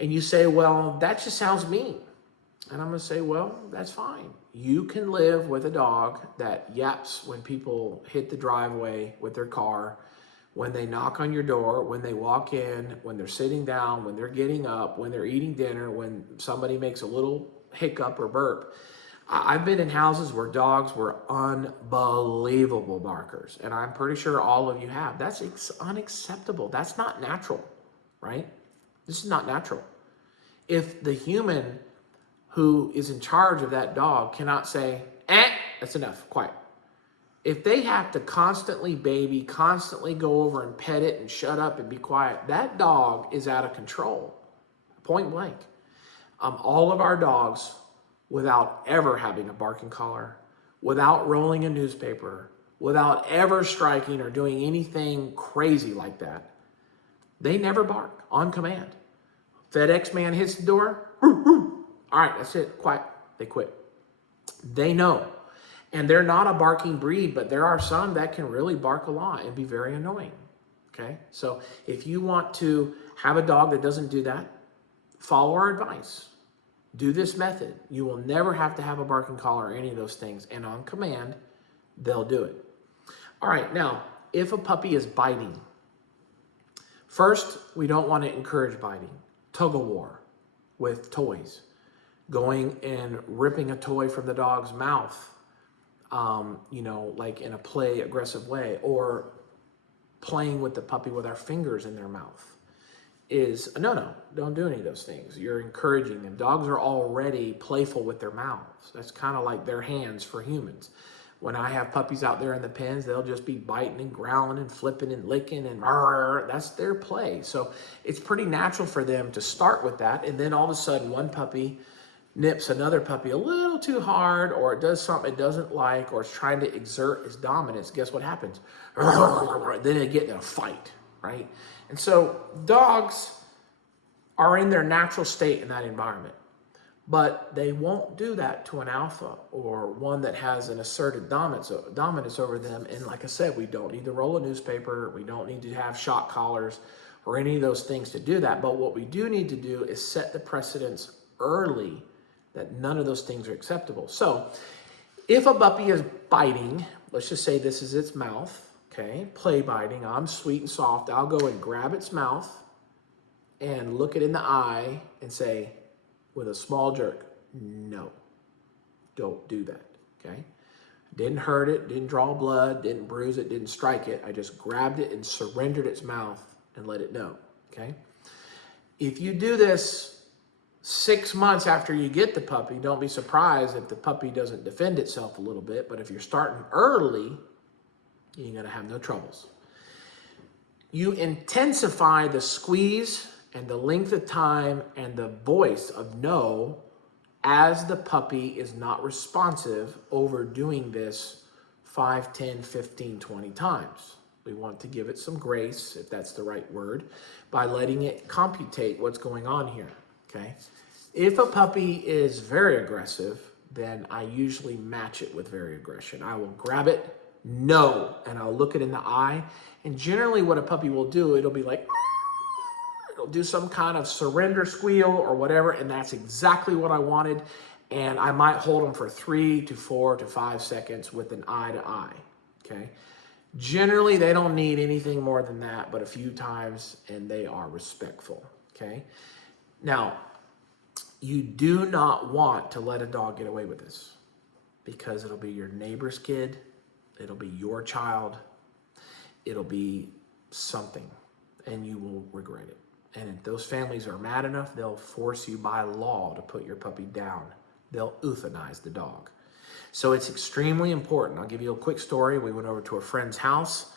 and you say, well, that just sounds mean. And I'm gonna say, well, that's fine. You can live with a dog that yaps when people hit the driveway with their car, when they knock on your door, when they walk in, when they're sitting down, when they're getting up, when they're eating dinner, when somebody makes a little hiccup or burp. I've been in houses where dogs were unbelievable barkers, and I'm pretty sure all of you have. That's unacceptable. That's not natural, right? This is not natural. If the human who is in charge of that dog cannot say, that's enough, quiet. If they have to constantly baby, constantly go over and pet it and shut up and be quiet, that dog is out of control, point blank. All of our dogs, without ever having a barking collar, without rolling a newspaper, without ever striking or doing anything crazy like that, they never bark on command. FedEx man hits the door. All right, that's it. Quiet. They quit. They know. And they're not a barking breed, but there are some that can really bark a lot and be very annoying. Okay? So if you want to have a dog that doesn't do that, follow our advice. Do this method. You will never have to have a barking collar or any of those things. And on command, they'll do it. All right, now, if a puppy is biting, first, we don't want to encourage biting. Tug-of-war with toys. Going and ripping a toy from the dog's mouth, like in a play aggressive way, or playing with the puppy with our fingers in their mouth is a no-no. Don't do any of those things. You're encouraging them. Dogs are already playful with their mouths. That's kind of like their hands for humans. When I have puppies out there in the pens, they'll just be biting and growling and flipping and licking and that's their play. So it's pretty natural for them to start with that. And then all of a sudden one puppy nips another puppy a little too hard, or it does something it doesn't like, or it's trying to exert its dominance. Guess what happens? Then they get in a fight, right? And so dogs are in their natural state in that environment. But they won't do that to an alpha or one that has an asserted dominance over them. And like I said, we don't need to roll a newspaper. We don't need to have shock collars or any of those things to do that. But what we do need to do is set the precedence early that none of those things are acceptable. So if a puppy is biting, let's just say this is its mouth, okay, play biting, I'm sweet and soft, I'll go and grab its mouth and look it in the eye and say, with a small jerk, no, don't do that, okay? Didn't hurt it, didn't draw blood, didn't bruise it, didn't strike it. I just grabbed it and surrendered its mouth and let it know, okay? If you do this 6 months after you get the puppy, don't be surprised if the puppy doesn't defend itself a little bit. But if you're starting early, you're going to have no troubles. You intensify the squeeze and the length of time and the voice of no as the puppy is not responsive over doing this 5, 10, 15, 20 times. We want to give it some grace, if that's the right word, by letting it computate what's going on here. Okay. If a puppy is very aggressive, then I usually match it with very aggression. I will grab it, no, and I'll look it in the eye. And generally what a puppy will do, it'll be like, it'll do some kind of surrender squeal or whatever. And that's exactly what I wanted. And I might hold them for 3 to 4 to 5 seconds with an eye to eye. Okay. Generally, they don't need anything more than that, but a few times, and they are respectful. Okay. Now, you do not want to let a dog get away with this because it'll be your neighbor's kid, it'll be your child, it'll be something, and you will regret it. And if those families are mad enough, they'll force you by law to put your puppy down. They'll euthanize the dog. So it's extremely important. I'll give you a quick story. We went over to a friend's house.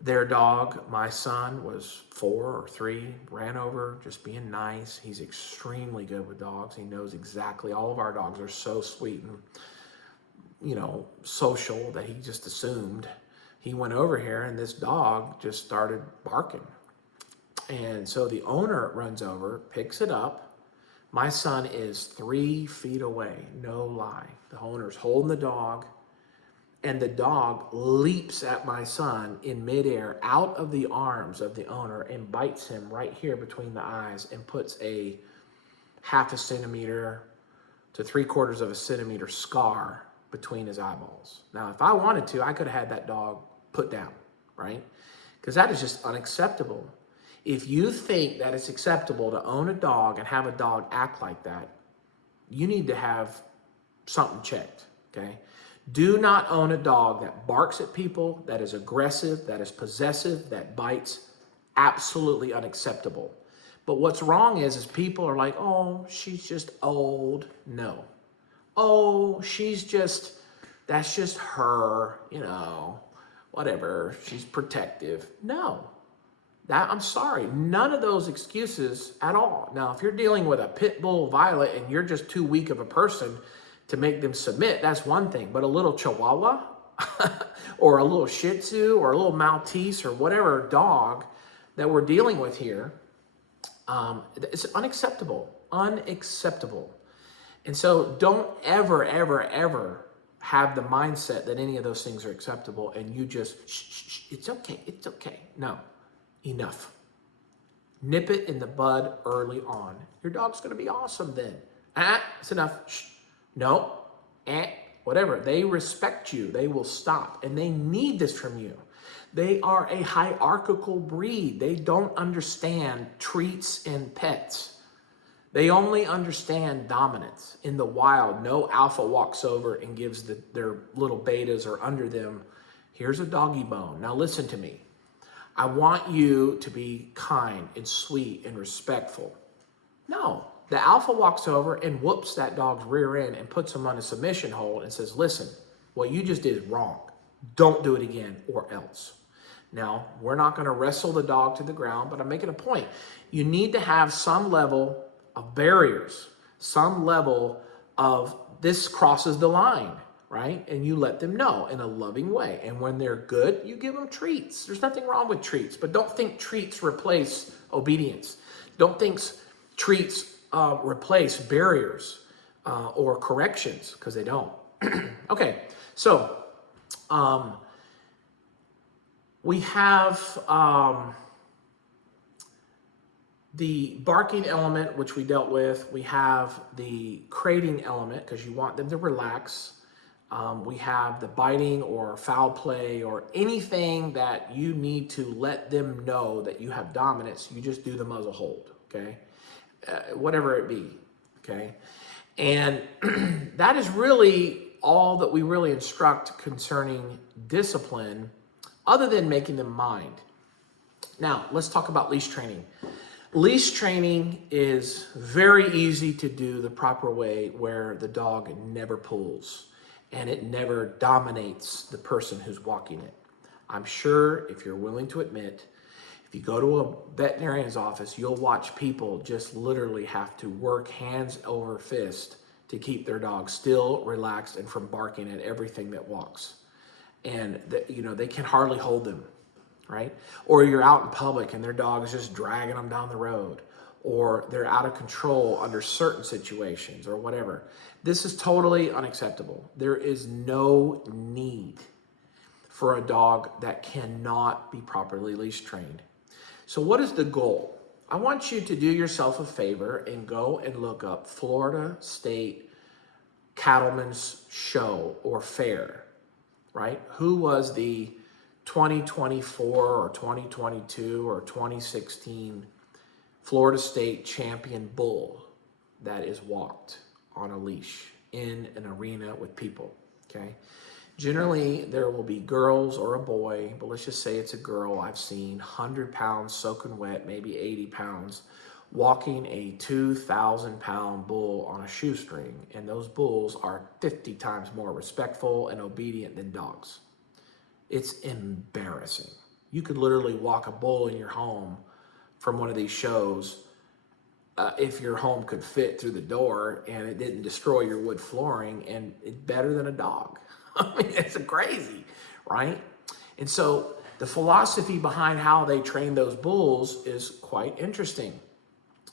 Their dog, my son, was 4 or 3, ran over, just being nice. He's extremely good with dogs. He knows exactly. All of our dogs are so sweet and, you know, social that he just assumed. He went over here and this dog just started barking. And so the owner runs over, picks it up. My son is 3 feet away, no lie. The owner's holding the dog. And the dog leaps at my son in midair out of the arms of the owner and bites him right here between the eyes and puts a 1/2 centimeter to 3/4 of a centimeter scar between his eyeballs. Now, if I wanted to, I could have had that dog put down, right? Because that is just unacceptable. If you think that it's acceptable to own a dog and have a dog act like that, you need to have something checked, okay? Do not own a dog that barks at people, that is aggressive, that is possessive, that bites. Absolutely unacceptable. But what's wrong is people are like, oh, she's just old. No. Oh, that's just her, you know, whatever. She's protective. No. I'm sorry. None of those excuses at all. Now, if you're dealing with a pit bull violet and you're just too weak of a person to make them submit, that's one thing. But a little Chihuahua or a little Shih Tzu or a little Maltese or whatever dog that we're dealing with here, it's unacceptable. Unacceptable. And so don't ever, ever, ever have the mindset that any of those things are acceptable and you just, shh, it's okay, it's okay. No, enough. Nip it in the bud early on. Your dog's going to be awesome then. It's enough. Shh. No, whatever. They respect you. They will stop. And they need this from you. They are a hierarchical breed. They don't understand treats and pets. They only understand dominance. In the wild, no alpha walks over and gives their little betas or under them, here's a doggy bone. Now listen to me. I want you to be kind and sweet and respectful. No. The alpha walks over and whoops that dog's rear end and puts him on a submission hold and says, listen, what you just did is wrong. Don't do it again or else. Now, we're not going to wrestle the dog to the ground, but I'm making a point. You need to have some level of barriers, some level of this crosses the line, right? And you let them know in a loving way. And when they're good, you give them treats. There's nothing wrong with treats, but don't think treats replace obedience. Don't think treats replace barriers or corrections, because they don't. Okay, so we have the barking element, which we dealt with. We have the crating element, because you want them to relax. We have the biting or foul play or anything that you need to let them know that you have dominance. You just do the muzzle hold, okay? Whatever it be, okay? And that is really all that we really instruct concerning discipline, other than making them mind. Now, let's talk about leash training. Leash training is very easy to do the proper way, where the dog never pulls and it never dominates the person who's walking it. I'm sure, if you're willing to admit, if you go to a veterinarian's office, you'll watch people just literally have to work hands over fist to keep their dog still, relaxed, and from barking at everything that walks. And they can hardly hold them, right? Or you're out in public and their dog is just dragging them down the road, or they're out of control under certain situations or whatever. This is totally unacceptable. There is no need for a dog that cannot be properly leash trained. So what is the goal? I want you to do yourself a favor and go and look up Florida State Cattlemen's Show or Fair, right? Who was the 2024 or 2022 or 2016 Florida State champion bull that is walked on a leash in an arena with people, okay? Generally, there will be girls or a boy, but let's just say it's a girl. I've seen 100 pounds soaking wet, maybe 80 pounds, walking a 2,000-pound bull on a shoestring, and those bulls are 50 times more respectful and obedient than dogs. It's embarrassing. You could literally walk a bull in your home from one of these shows if your home could fit through the door and it didn't destroy your wood flooring, and it's better than a dog. I mean, it's crazy, right? And so the philosophy behind how they train those bulls is quite interesting.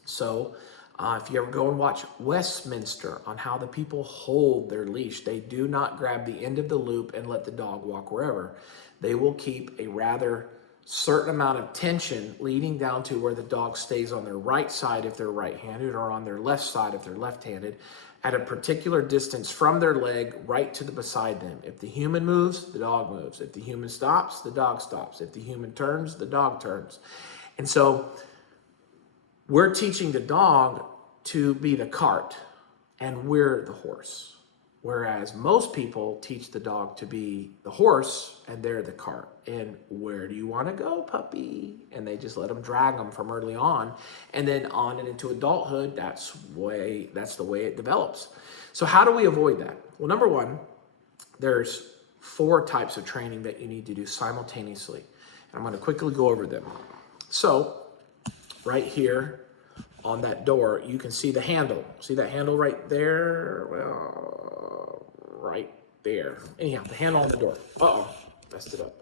So if you ever go and watch Westminster on how the people hold their leash, they do not grab the end of the loop and let the dog walk wherever. They will keep a rather certain amount of tension leading down to where the dog stays on their right side if they're right-handed, or on their left side if they're left-handed, at a particular distance from their leg right to the beside them. If the human moves, the dog moves. If the human stops, the dog stops. If the human turns, the dog turns. And so we're teaching the dog to be the cart, and we're the horse. Whereas most people teach the dog to be the horse, and they're the cart. And where do you want to go, puppy? And they just let them drag them from early on. And then on and into adulthood, that's the way it develops. So how do we avoid that? Well, number one, there's 4 types of training that you need to do simultaneously. And I'm going to quickly go over them. So right here on that door, you can see the handle. See that handle right there? Well, right there. Anyhow, the handle on the door. Messed it up.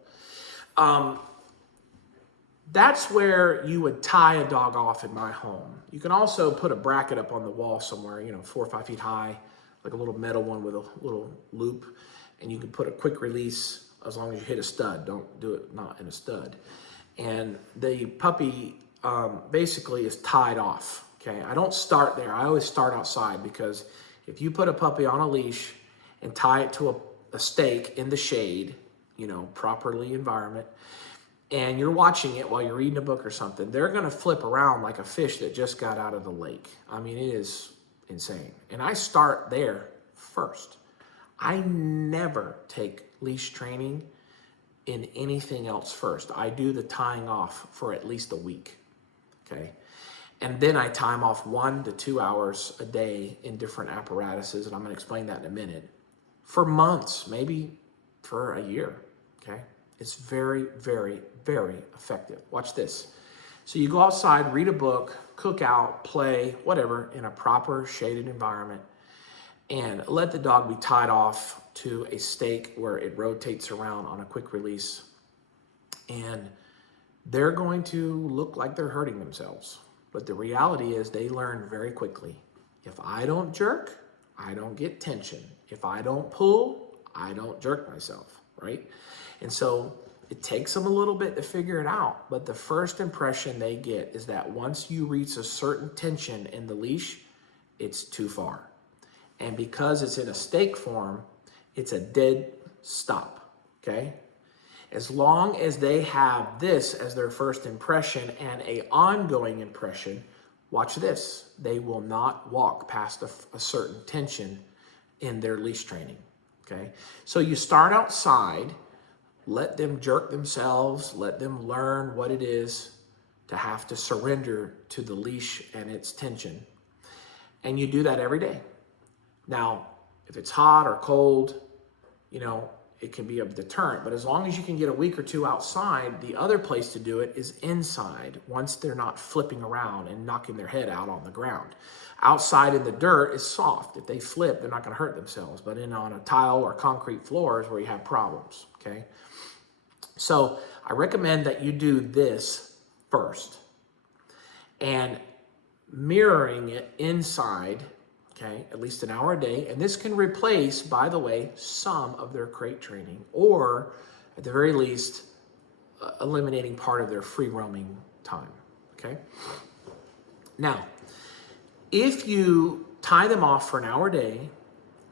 That's where you would tie a dog off in my home. You can also put a bracket up on the wall somewhere, 4 or 5 feet high, like a little metal one with a little loop, and you can put a quick release as long as you hit a stud. Don't do it not in a stud. And the puppy basically is tied off. Okay, I don't start there. I always start outside, because if you put a puppy on a leash and tie it to a stake in the shade, properly environment, and you're watching it while you're reading a book or something, they're going to flip around like a fish that just got out of the lake. I mean, it is insane. And I start there first. I never take leash training in anything else first. I do the tying off for at least a week, okay? And then I time off 1 to 2 hours a day in different apparatuses, and I'm going to explain that in a minute, for months, maybe for a year, okay? It's very, very, very effective. Watch this. So you go outside, read a book, cook out, play, whatever, in a proper shaded environment, and let the dog be tied off to a stake where it rotates around on a quick release. And they're going to look like they're hurting themselves. But the reality is they learn very quickly. If I don't jerk, I don't get tension. If I don't pull, I don't jerk myself, right? And so it takes them a little bit to figure it out. But the first impression they get is that once you reach a certain tension in the leash, it's too far. And because it's in a stake form, it's a dead stop, okay? As long as they have this as their first impression and an ongoing impression, watch this. They will not walk past a certain tension in their leash training, okay? So you start outside, let them jerk themselves, let them learn what it is to have to surrender to the leash and its tension. And you do that every day. Now, if it's hot or cold, you know, it can be a deterrent, but as long as you can get a week or two outside, the other place to do it is inside once they're not flipping around and knocking their head out on the ground. Outside in the dirt is soft. If they flip, they're not going to hurt themselves, but on a tile or concrete floor is where you have problems, okay? So I recommend that you do this first and mirroring it inside, okay, at least an hour a day. And this can replace, by the way, some of their crate training, or at the very least, eliminating part of their free roaming time, okay? Now, if you tie them off for an hour a day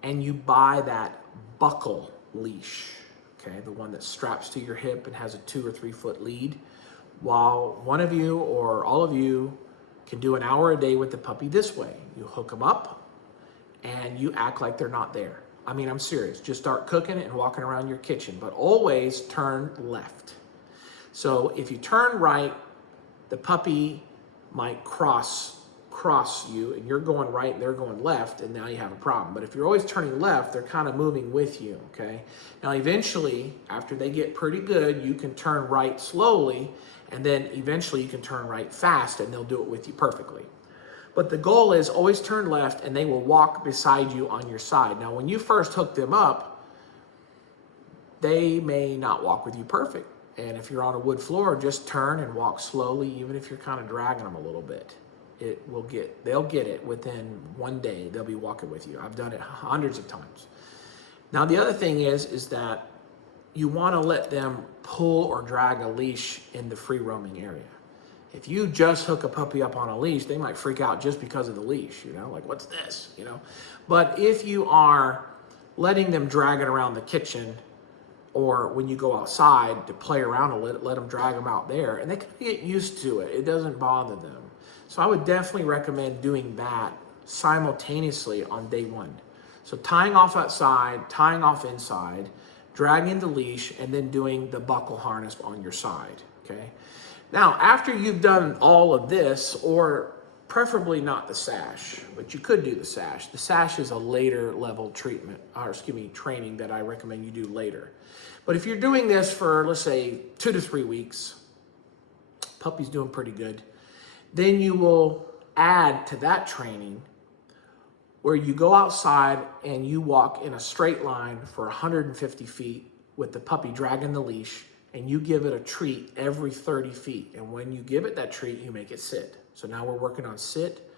and you buy that buckle leash, okay, the one that straps to your hip and has a 2 or 3 foot lead, while one of you or all of you can do an hour a day with the puppy this way. You hook them up and you act like they're not there. I mean, I'm serious. Just start cooking and walking around your kitchen, but always turn left. So if you turn right, the puppy might cross you and you're going right and they're going left, and now you have a problem. But if you're always turning left, they're kind of moving with you, okay? Now eventually, after they get pretty good, you can turn right slowly, and then eventually you can turn right fast and they'll do it with you perfectly. But the goal is always turn left and they will walk beside you on your side. Now when you first hook them up, they may not walk with you perfect. And if you're on a wood floor, just turn and walk slowly, even if you're kind of dragging them a little bit. They'll get it within one day. They'll be walking with you. I've done it hundreds of times. Now the other thing is that you want to let them pull or drag a leash in the free roaming area. If you just hook a puppy up on a leash, they might freak out just because of the leash, you know, like, what's this, you know? But if you are letting them drag it around the kitchen, or when you go outside to play around a little, let them drag them out there, and they can get used to it. It doesn't bother them. So I would definitely recommend doing that simultaneously on day one. So tying off outside, tying off inside, dragging the leash, and then doing the buckle harness on your side, okay? Now, after you've done all of this, or preferably not the sash, but you could do the sash. The sash is a later level training that I recommend you do later. But if you're doing this for, let's say, 2 to 3 weeks, puppy's doing pretty good, then you will add to that training where you go outside and you walk in a straight line for 150 feet with the puppy dragging the leash, and you give it a treat every 30 feet. And when you give it that treat, you make it sit. So now we're working on sit.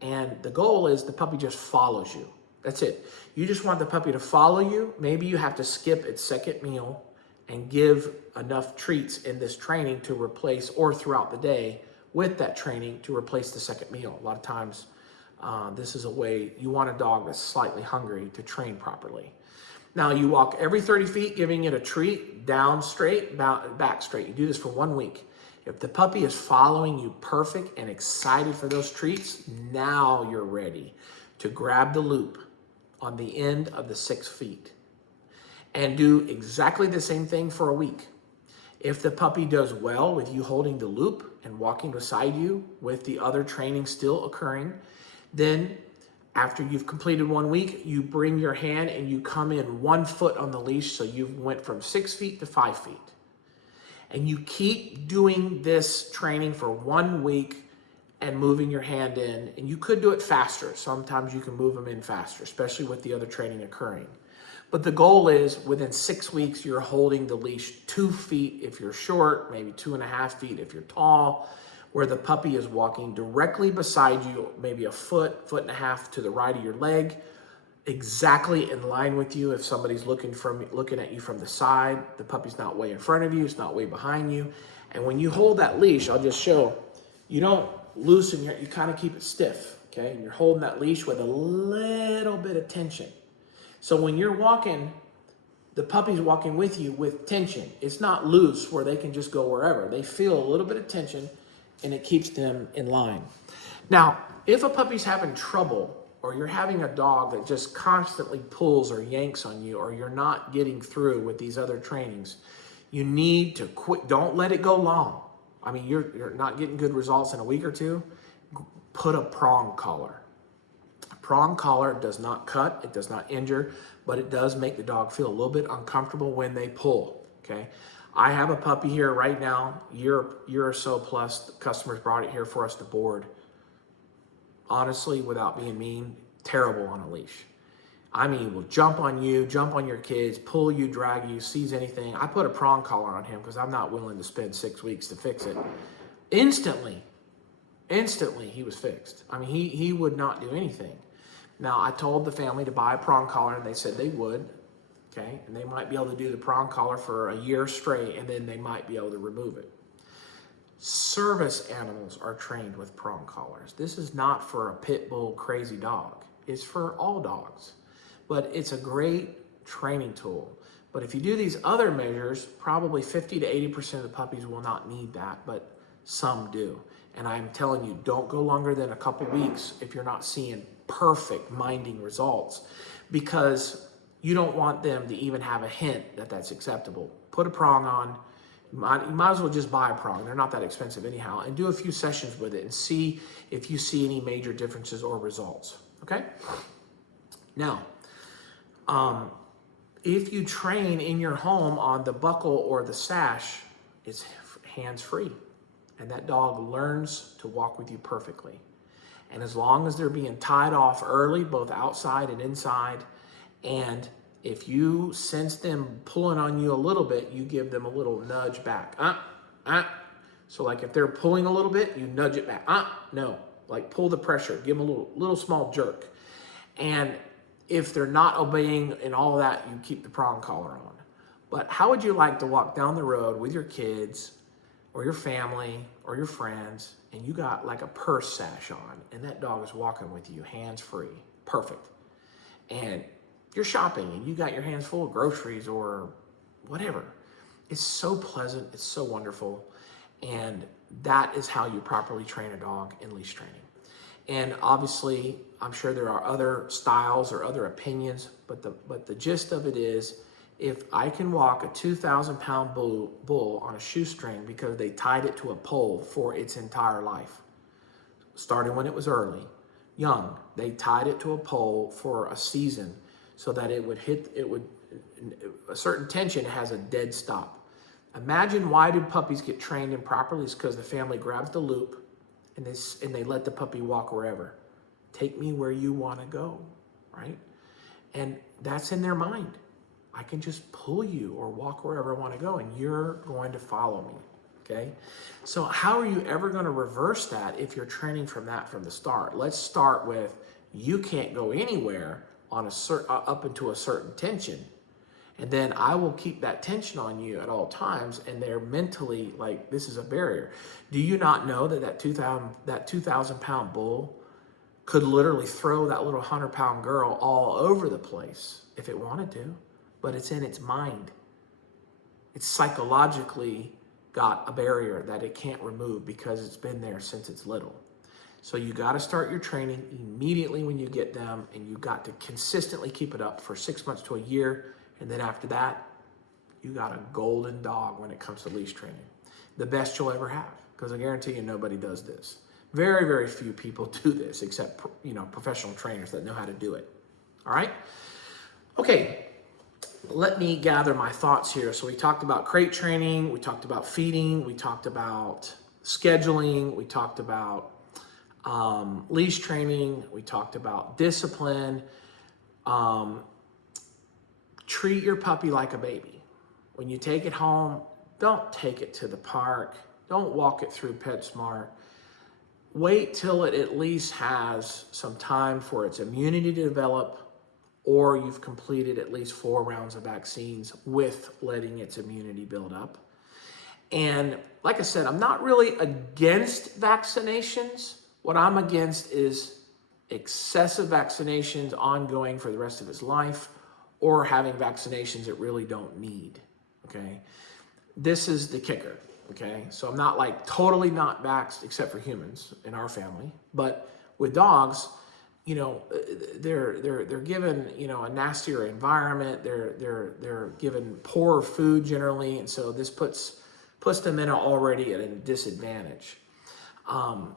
And the goal is the puppy just follows you. That's it. You just want the puppy to follow you. Maybe you have to skip its second meal and give enough treats in this training to replace, or throughout the day with that training to replace the second meal. A lot of times, this is a way you want a dog that's slightly hungry to train properly. Now you walk every 30 feet, giving it a treat, down straight, back straight. You do this for 1 week. If the puppy is following you perfect and excited for those treats, now you're ready to grab the loop on the end of the 6 feet and do exactly the same thing for a week. If the puppy does well with you holding the loop and walking beside you with the other training still occurring, then after you've completed 1 week, you bring your hand and you come in 1 foot on the leash, so you went from 6 feet to 5 feet. And you keep doing this training for 1 week and moving your hand in. And you could do it faster. Sometimes you can move them in faster, especially with the other training occurring. But the goal is within 6 weeks, you're holding the leash 2 feet if you're short, maybe 2.5 feet if you're tall. where the puppy is walking directly beside you, maybe a foot, foot and a half to the right of your leg, exactly in line with you. If somebody's looking at you from the side, the puppy's not way in front of you, it's not way behind you. And when you hold that leash, I'll just show, you don't loosen you kind of keep it stiff, okay? And you're holding that leash with a little bit of tension. So when you're walking, the puppy's walking with you with tension. It's not loose where they can just go wherever. They feel a little bit of tension and it keeps them in line. Now, if a puppy's having trouble, or you're having a dog that just constantly pulls or yanks on you, or you're not getting through with these other trainings, you need to quit. Don't let it go long. I mean, you're not getting good results in a week or two. Put a prong collar. A prong collar does not cut, it does not injure, but it does make the dog feel a little bit uncomfortable when they pull, okay? I have a puppy here right now, year or so plus, the customers brought it here for us to board. Honestly, without being mean, terrible on a leash. I mean, will jump on you, jump on your kids, pull you, drag you, seize anything. I put a prong collar on him because I'm not willing to spend 6 weeks to fix it. Instantly, he was fixed. I mean, he would not do anything. Now, I told the family to buy a prong collar, and they said they would, okay? And they might be able to do the prong collar for a year straight, and then they might be able to remove it. Service animals are trained with prong collars. This is not for a pit bull crazy dog. It's for all dogs. But it's a great training tool. But if you do these other measures, probably 50 to 80% of the puppies will not need that, but some do. And I'm telling you, don't go longer than a couple weeks if you're not seeing perfect minding results, because you don't want them to even have a hint that that's acceptable. Put a prong on. You might as well just buy a prong. They're not that expensive anyhow. And do a few sessions with it and see if you see any major differences or results, okay? Now, if you train in your home on the buckle or the sash, it's hands-free. And that dog learns to walk with you perfectly. And as long as they're being tied off early, both outside and inside, and if you sense them pulling on you a little bit, you give them a little nudge back. So like if they're pulling a little bit, you nudge it back. No, like pull the pressure, give them a little small jerk. And if they're not obeying and all of that, you keep the prong collar on. But how would you like to walk down the road with your kids or your family or your friends, and you got like a purse sash on, and that dog is walking with you hands-free, perfect. And you're shopping and you got your hands full of groceries or whatever. It's so pleasant, it's so wonderful. And that is how you properly train a dog in leash training. And obviously, I'm sure there are other styles or other opinions, but the gist of it is, if I can walk a 2,000-pound bull on a shoestring because they tied it to a pole for its entire life, starting when it was young, they tied it to a pole for a season so that a certain tension has a dead stop. Imagine, why do puppies get trained improperly? It's because the family grabs the loop and they let the puppy walk wherever. Take me where you want to go, right? And that's in their mind. I can just pull you or walk wherever I want to go, and you're going to follow me, okay? So how are you ever going to reverse that if you're training from the start? Let's start with, you can't go anywhere on up into a certain tension. And then I will keep that tension on you at all times, and they're mentally like, this is a barrier. Do you not know that 2,000-pound bull could literally throw that little 100-pound girl all over the place if it wanted to? But it's in its mind. It's psychologically got a barrier that it can't remove because it's been there since it's little. So you got to start your training immediately when you get them, and you got to consistently keep it up for 6 months to a year. And then after that, you got a golden dog when it comes to leash training. The best you'll ever have, because I guarantee you nobody does this. Very, very few people do this, except professional trainers that know how to do it. All right? Okay. Let me gather my thoughts here. So we talked about crate training, we talked about feeding, we talked about scheduling, we talked about leash training, we talked about discipline. Treat your puppy like a baby. When you take it home, don't take it to the park. don't walk it through PetSmart. Wait till it at least has some time for its immunity to develop, or you've completed at least 4 rounds of vaccines with letting its immunity build up. And like I said, I'm not really against vaccinations. What I'm against is excessive vaccinations ongoing for the rest of his life, or having vaccinations that really don't need, okay? This is the kicker, okay? So I'm not like totally not vaxxed except for humans in our family, but with dogs, you know, they're given, you know, a nastier environment. They're given poorer food generally, and so this puts them in already at a disadvantage. So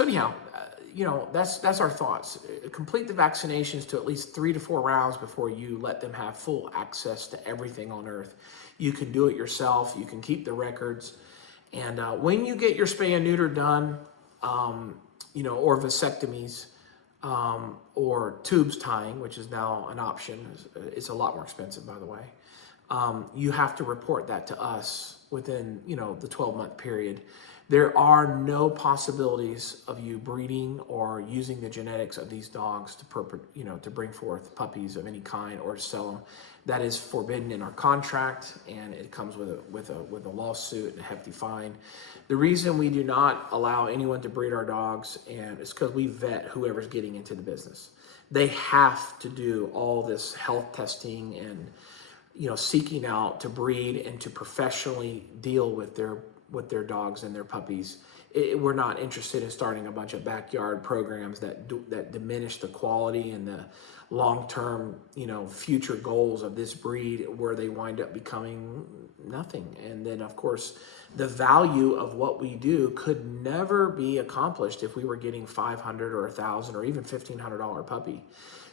anyhow, you know, that's our thoughts. Complete the vaccinations to at least 3 to 4 rounds before you let them have full access to everything on earth. You can do it yourself. You can keep the records. And when you get your spay and neuter done, you know, or vasectomies, or tubes tying, which is now an option. It's a lot more expensive, by the way. You have to report that to us within, you know, the 12-month period. There are no possibilities of you breeding or using the genetics of these dogs to bring forth puppies of any kind or to sell them. That is forbidden in our contract, and it comes with a lawsuit and a hefty fine. The reason we do not allow anyone to breed our dogs and it's because we vet whoever's getting into the business. They have to do all this health testing and, you know, seeking out to breed and to professionally deal with their dogs and their puppies. We're not interested in starting a bunch of backyard programs that diminish the quality and the long-term, you know, future goals of this breed, where they wind up becoming nothing. And then, of course, the value of what we do could never be accomplished if we were getting $500 or $1,000 or even $1,500 puppy.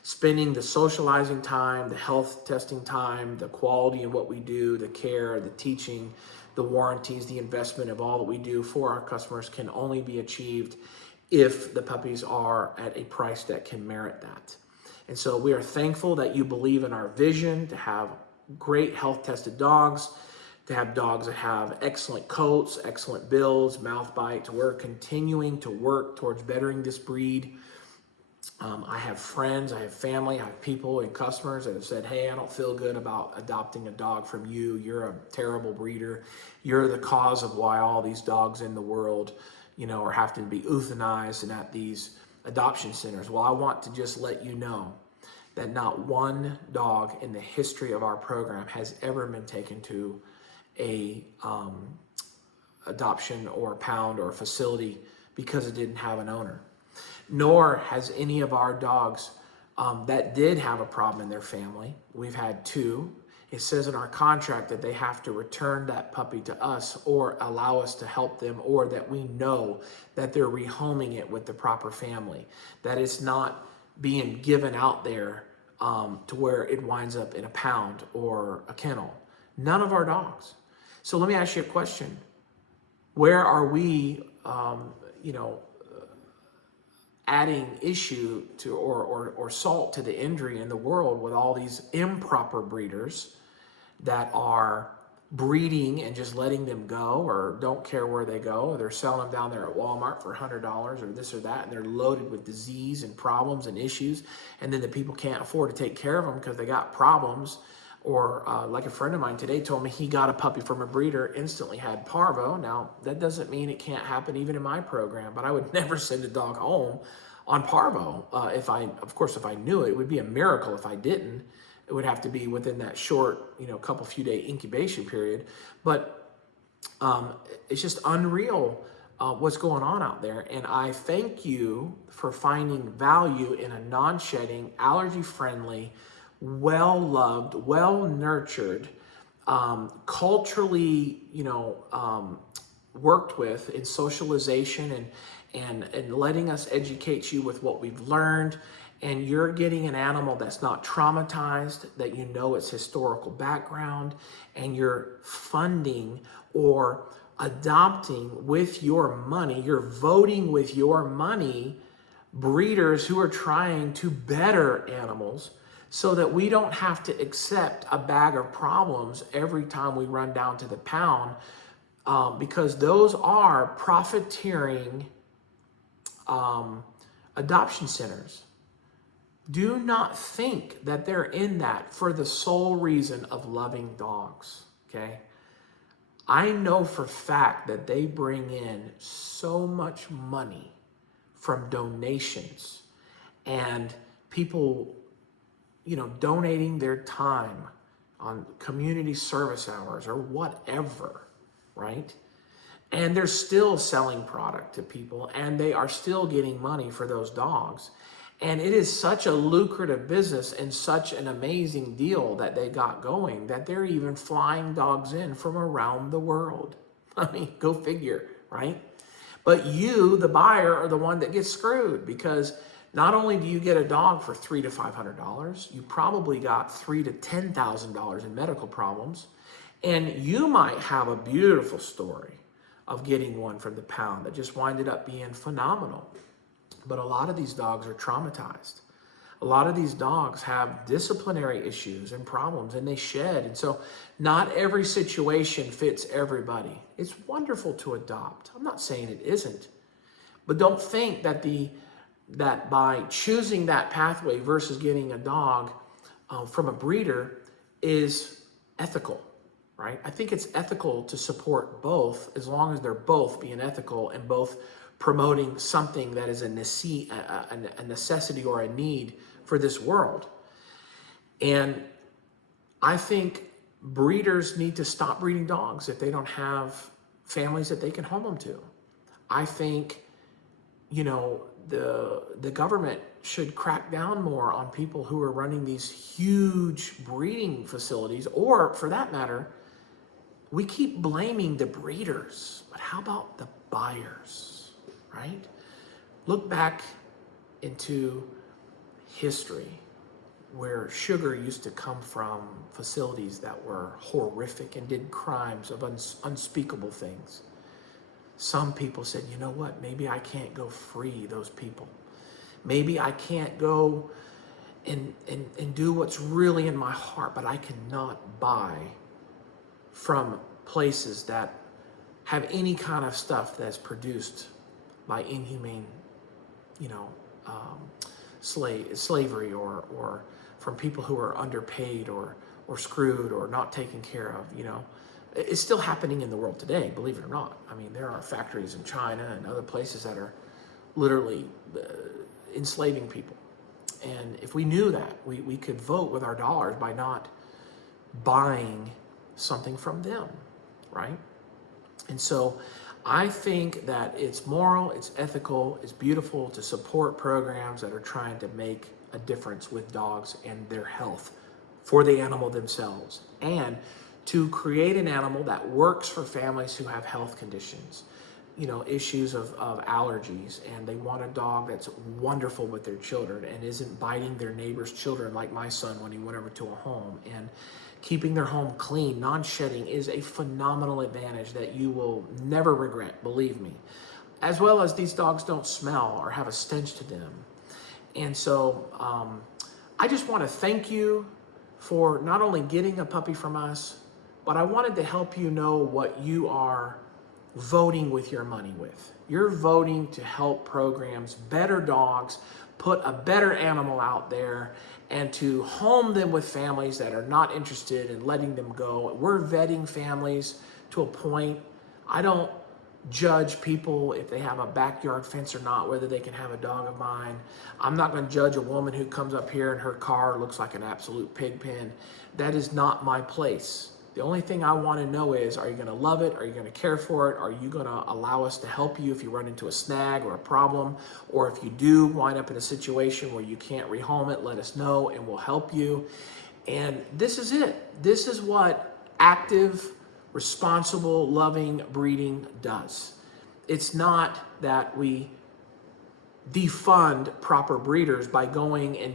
Spending the socializing time, the health testing time, the quality in what we do, the care, the teaching, the warranties, the investment of all that we do for our customers can only be achieved if the puppies are at a price that can merit that. And so we are thankful that you believe in our vision to have great health tested dogs, to have dogs that have excellent coats, excellent bills, mouth bites. We're continuing to work towards bettering this breed. I have friends, I have family, I have people and customers that have said, hey, I don't feel good about adopting a dog from you. You're a terrible breeder. You're the cause of why all these dogs in the world, you know, are having to be euthanized and at these adoption centers. Well, I want to just let you know that not one dog in the history of our program has ever been taken to a adoption or a pound or a facility because it didn't have an owner. Nor has any of our dogs that did have a problem in their family. We've had 2. It says in our contract that they have to return that puppy to us or allow us to help them, or that we know that they're rehoming it with the proper family, that it's not being given out there to where it winds up in a pound or a kennel. None of our dogs. So let me ask you a question. Where are we, adding issue to or salt to the injury in the world with all these improper breeders that are breeding and just letting them go, or don't care where they go, or they're selling them down there at Walmart for $100 or this or that, and they're loaded with disease and problems and issues, and then the people can't afford to take care of them because they got problems. Or like a friend of mine today told me he got a puppy from a breeder, instantly had parvo. Now, that doesn't mean it can't happen even in my program, but I would never send a dog home on parvo. If I knew it, it would be a miracle if I didn't. It would have to be within that short, few day incubation period. But it's just unreal what's going on out there. And I thank you for finding value in a non-shedding, allergy-friendly, well-loved, well-nurtured, culturally, worked with in socialization and letting us educate you with what we've learned. And you're getting an animal that's not traumatized, that you know its historical background, and you're funding or adopting with your money, you're voting with your money, breeders who are trying to better animals, so that we don't have to accept a bag of problems every time we run down to the pound because those are profiteering adoption centers. Do not think that they're in that for the sole reason of loving dogs, okay? I know for a fact that they bring in so much money from donations and people, donating their time on community service hours or whatever, right? And they're still selling product to people and they are still getting money for those dogs. And it is such a lucrative business and such an amazing deal that they got going that they're even flying dogs in from around the world. I mean, go figure, right? But you, the buyer, are the one that gets screwed, because not only do you get a dog for $300 to $500, you probably got $3,000 to $10,000 in medical problems. And you might have a beautiful story of getting one from the pound that just winded up being phenomenal. But a lot of these dogs are traumatized. A lot of these dogs have disciplinary issues and problems, and they shed. And so not every situation fits everybody. It's wonderful to adopt. I'm not saying it isn't. But don't think that that by choosing that pathway versus getting a dog from a breeder is ethical, right? I think it's ethical to support both, as long as they're both being ethical and both promoting something that is a necessity or a need for this world. And I think breeders need to stop breeding dogs if they don't have families that they can home them to. I think, the government should crack down more on people who are running these huge breeding facilities, or for that matter, we keep blaming the breeders, but how about the buyers, right? Look back into history where sugar used to come from facilities that were horrific and did crimes of unspeakable things. Some people said, you know what, maybe I can't go free those people. Maybe I can't go and do what's really in my heart, but I cannot buy from places that have any kind of stuff that's produced by inhumane, slavery, or from people who are underpaid or screwed or not taken care of. It's still happening in the world today, believe it or not. I mean, there are factories in China and other places that are literally enslaving people. And if we knew that, we could vote with our dollars by not buying something from them, right? And so I think that it's moral, it's ethical, it's beautiful to support programs that are trying to make a difference with dogs and their health for the animal themselves, and to create an animal that works for families who have health conditions, issues of allergies, and they want a dog that's wonderful with their children and isn't biting their neighbor's children like my son when he went over to a home. And keeping their home clean, non-shedding, is a phenomenal advantage that you will never regret, believe me. As well as these dogs don't smell or have a stench to them. And so I just want to thank you for not only getting a puppy from us, but I wanted to help you know what you are voting with your money with. You're voting to help programs, better dogs, put a better animal out there, and to home them with families that are not interested in letting them go. We're vetting families to a point. I don't judge people if they have a backyard fence or not, whether they can have a dog of mine. I'm not going to judge a woman who comes up here and her car looks like an absolute pig pen. That is not my place. The only thing I want to know is, are you going to love it? Are you going to care for it? Are you going to allow us to help you if you run into a snag or a problem? Or if you do wind up in a situation where you can't rehome it, let us know and we'll help you. And this is it. This is what active, responsible, loving breeding does. It's not that we defund proper breeders by going and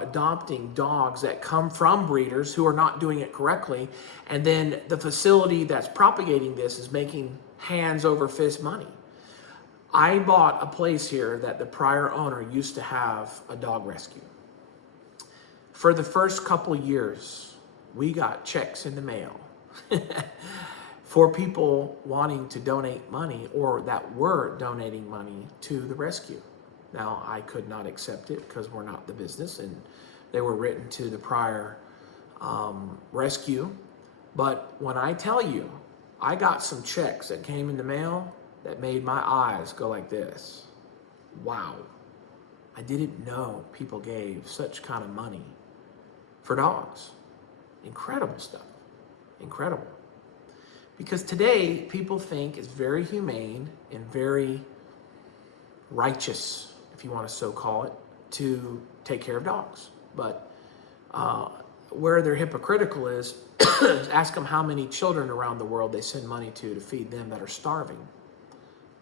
adopting dogs that come from breeders who are not doing it correctly, and then the facility that's propagating this is making hands over fist money. I bought a place here that the prior owner used to have a dog rescue. For the first couple years, we got checks in the mail for people wanting to donate money or that were donating money to the rescue. Now, I could not accept it because we're not the business, and they were written to the prior rescue. But when I tell you, I got some checks that came in the mail that made my eyes go like this. Wow. I didn't know people gave such kind of money for dogs. Incredible stuff. Incredible. Because today, people think it's very humane and very righteous, if you want to so call it, to take care of dogs. But where they're hypocritical is ask them how many children around the world they send money to feed them that are starving,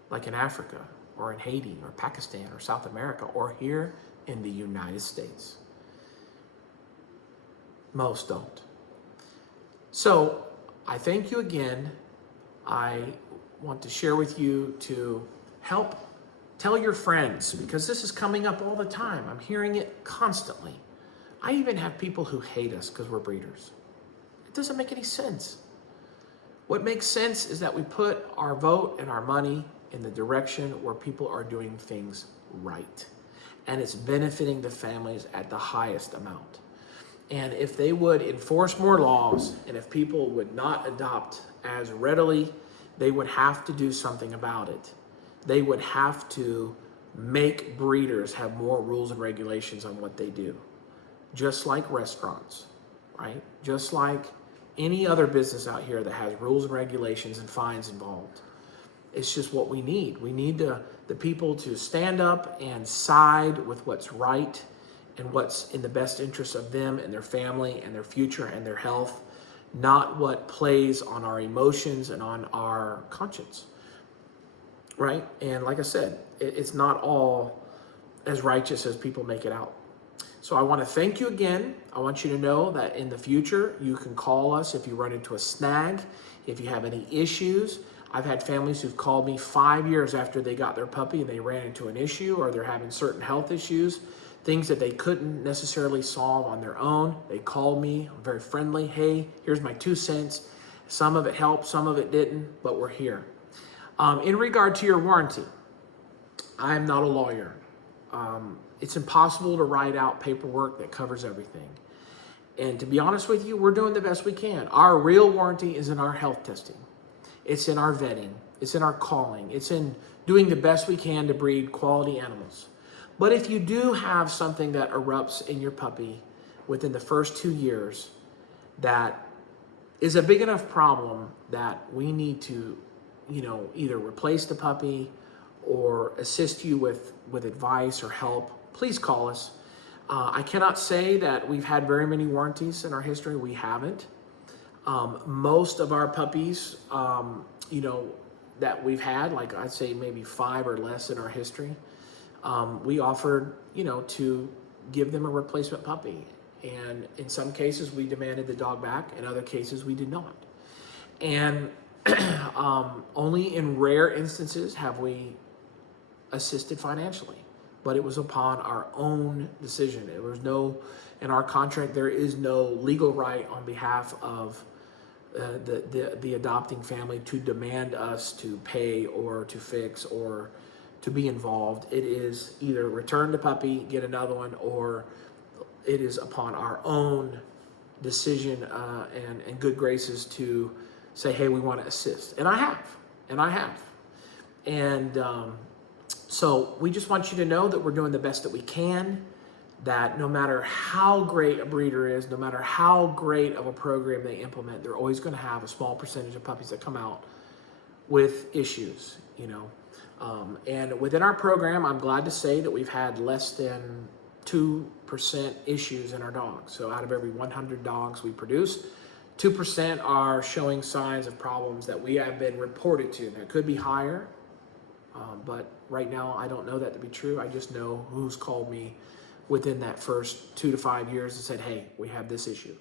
like in Africa or in Haiti or Pakistan or South America or here in the United States. Most don't. So I thank you again. I want to share with you to help tell your friends, because this is coming up all the time. I'm hearing it constantly. I even have people who hate us because we're breeders. It doesn't make any sense. What makes sense is that we put our vote and our money in the direction where people are doing things right. And it's benefiting the families at the highest amount. And if they would enforce more laws, and if people would not adopt as readily, they would have to do something about it. They would have to make breeders have more rules and regulations on what they do. Just like restaurants, right? Just like any other business out here that has rules and regulations and fines involved. It's just what we need. We need the people to stand up and side with what's right and what's in the best interest of them and their family and their future and their health, not what plays on our emotions and on our conscience, right? And like I said, it's not all as righteous as people make it out. So I want to thank you again. I want you to know that in the future, you can call us if you run into a snag, if you have any issues. I've had families who've called me 5 years after they got their puppy and they ran into an issue, or they're having certain health issues, things that they couldn't necessarily solve on their own. They called me, I'm very friendly. Hey, here's my 2 cents. Some of it helped, some of it didn't, but we're here. In regard to your warranty, I am not a lawyer. It's impossible to write out paperwork that covers everything. And to be honest with you, we're doing the best we can. Our real warranty is in our health testing. It's in our vetting. It's in our calling. It's in doing the best we can to breed quality animals. But if you do have something that erupts in your puppy within the first 2 years that is a big enough problem that we need to, either replace the puppy or assist you with advice or help, please call us. I cannot say that we've had very many warranties in our history. We haven't. Most of our puppies, that we've had, like I'd say maybe 5 or less in our history, we offered, to give them a replacement puppy. And in some cases, we demanded the dog back. In other cases, we did not. And only in rare instances have we assisted financially. But it was upon our own decision. There was in our contract, there is no legal right on behalf of the adopting family to demand us to pay or to fix or to be involved. It is either return the puppy, get another one, or it is upon our own decision and good graces to say, hey, we want to assist. And I have. And so we just want you to know that we're doing the best that we can, that no matter how great a breeder is, no matter how great of a program they implement, they're always going to have a small percentage of puppies that come out with issues, and within our program, I'm glad to say that we've had less than 2% issues in our dogs. So out of every 100 dogs we produce, 2% are showing signs of problems that we have been reported to. That could be higher, but right now I don't know that to be true. I just know who's called me within that first 2 to 5 years and said, hey, we have this issue.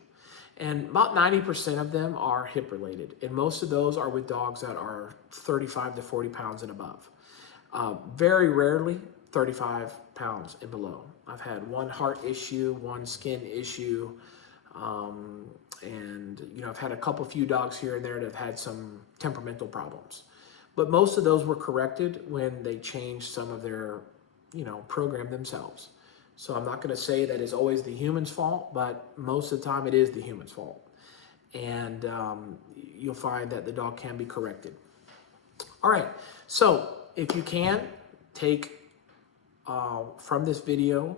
And about 90% of them are hip related. And most of those are with dogs that are 35 to 40 pounds and above. Very rarely 35 pounds and below. I've had one heart issue, one skin issue, And, I've had a few dogs here and there that have had some temperamental problems. But most of those were corrected when they changed some of their, program themselves. So I'm not going to say that it's always the human's fault, but most of the time it is the human's fault. And you'll find that the dog can be corrected. All right, so if you can, take from this video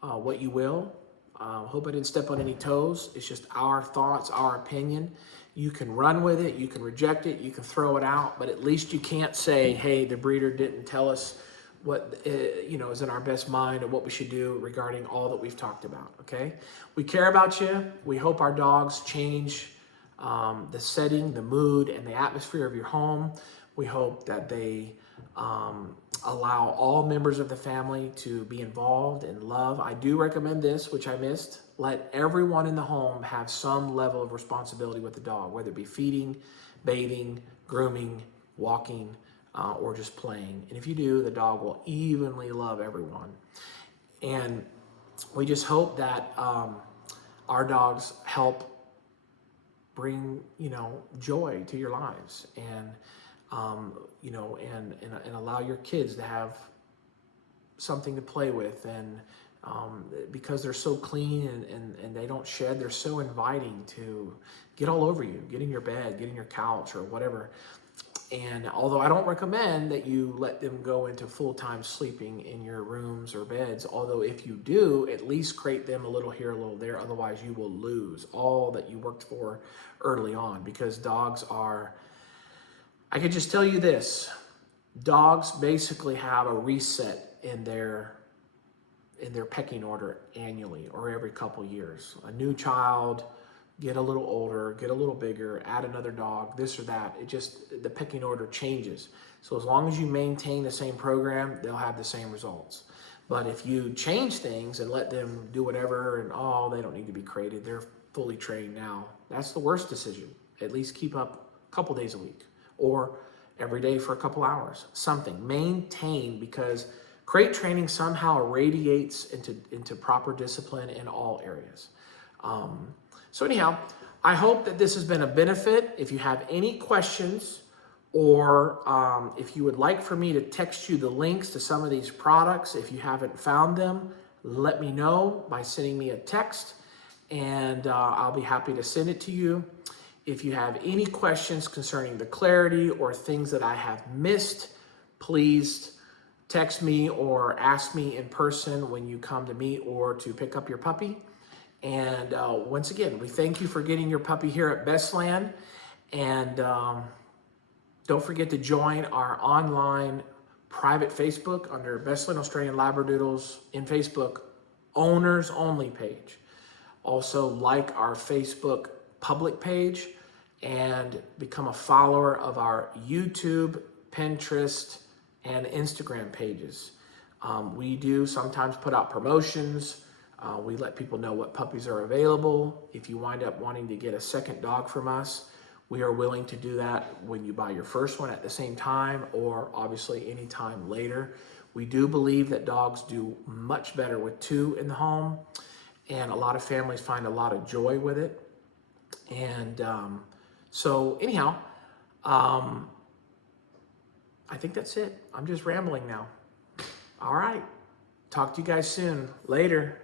what you will. Hope I didn't step on any toes. It's just our thoughts, our opinion. You can run with it, you can reject it, you can throw it out, but at least you can't say, hey, the breeder didn't tell us what is in our best mind or what we should do regarding all that we've talked about, okay? We care about you. We hope our dogs change the setting, the mood, and the atmosphere of your home. We hope that they allow all members of the family to be involved in love. I do recommend this, which I missed. Let everyone in the home have some level of responsibility with the dog, whether it be feeding, bathing, grooming, walking, or just playing. And if you do, the dog will evenly love everyone. And we just hope that our dogs help bring, joy to your lives, and and allow your kids to have something to play with. And because they're so clean and they don't shed, they're so inviting to get all over you, get in your bed, get in your couch or whatever. And although I don't recommend that you let them go into full-time sleeping in your rooms or beds, although if you do, at least crate them a little here, a little there. Otherwise, you will lose all that you worked for early on, because dogs are, I can just tell you this, dogs basically have a reset in their pecking order annually or every couple years. A new child, get a little older, get a little bigger, add another dog, this or that. The pecking order changes. So as long as you maintain the same program, they'll have the same results. But if you change things and let them do whatever and, they don't need to be crated, they're fully trained now, that's the worst decision. At least keep up a couple days a week or every day for a couple hours, something. Maintain, because crate training somehow radiates into proper discipline in all areas. So anyhow, I hope that this has been a benefit. If you have any questions, or if you would like for me to text you the links to some of these products, if you haven't found them, let me know by sending me a text, and I'll be happy to send it to you. If you have any questions concerning the clarity or things that I have missed, please text me or ask me in person when you come to meet or to pick up your puppy. And once again, we thank you for getting your puppy here at Bestland. And don't forget to join our online private Facebook under Bestland Australian Labradoodles in Facebook Owners Only page. Also like our Facebook public page and become a follower of our YouTube, Pinterest, and Instagram pages. We do sometimes put out promotions. We let people know what puppies are available. If you wind up wanting to get a second dog from us, we are willing to do that when you buy your first one at the same time, or obviously any time later. We do believe that dogs do much better with two in the home, and a lot of families find a lot of joy with it. And so anyhow, I think that's it. I'm just rambling now. All right. Talk to you guys soon. Later.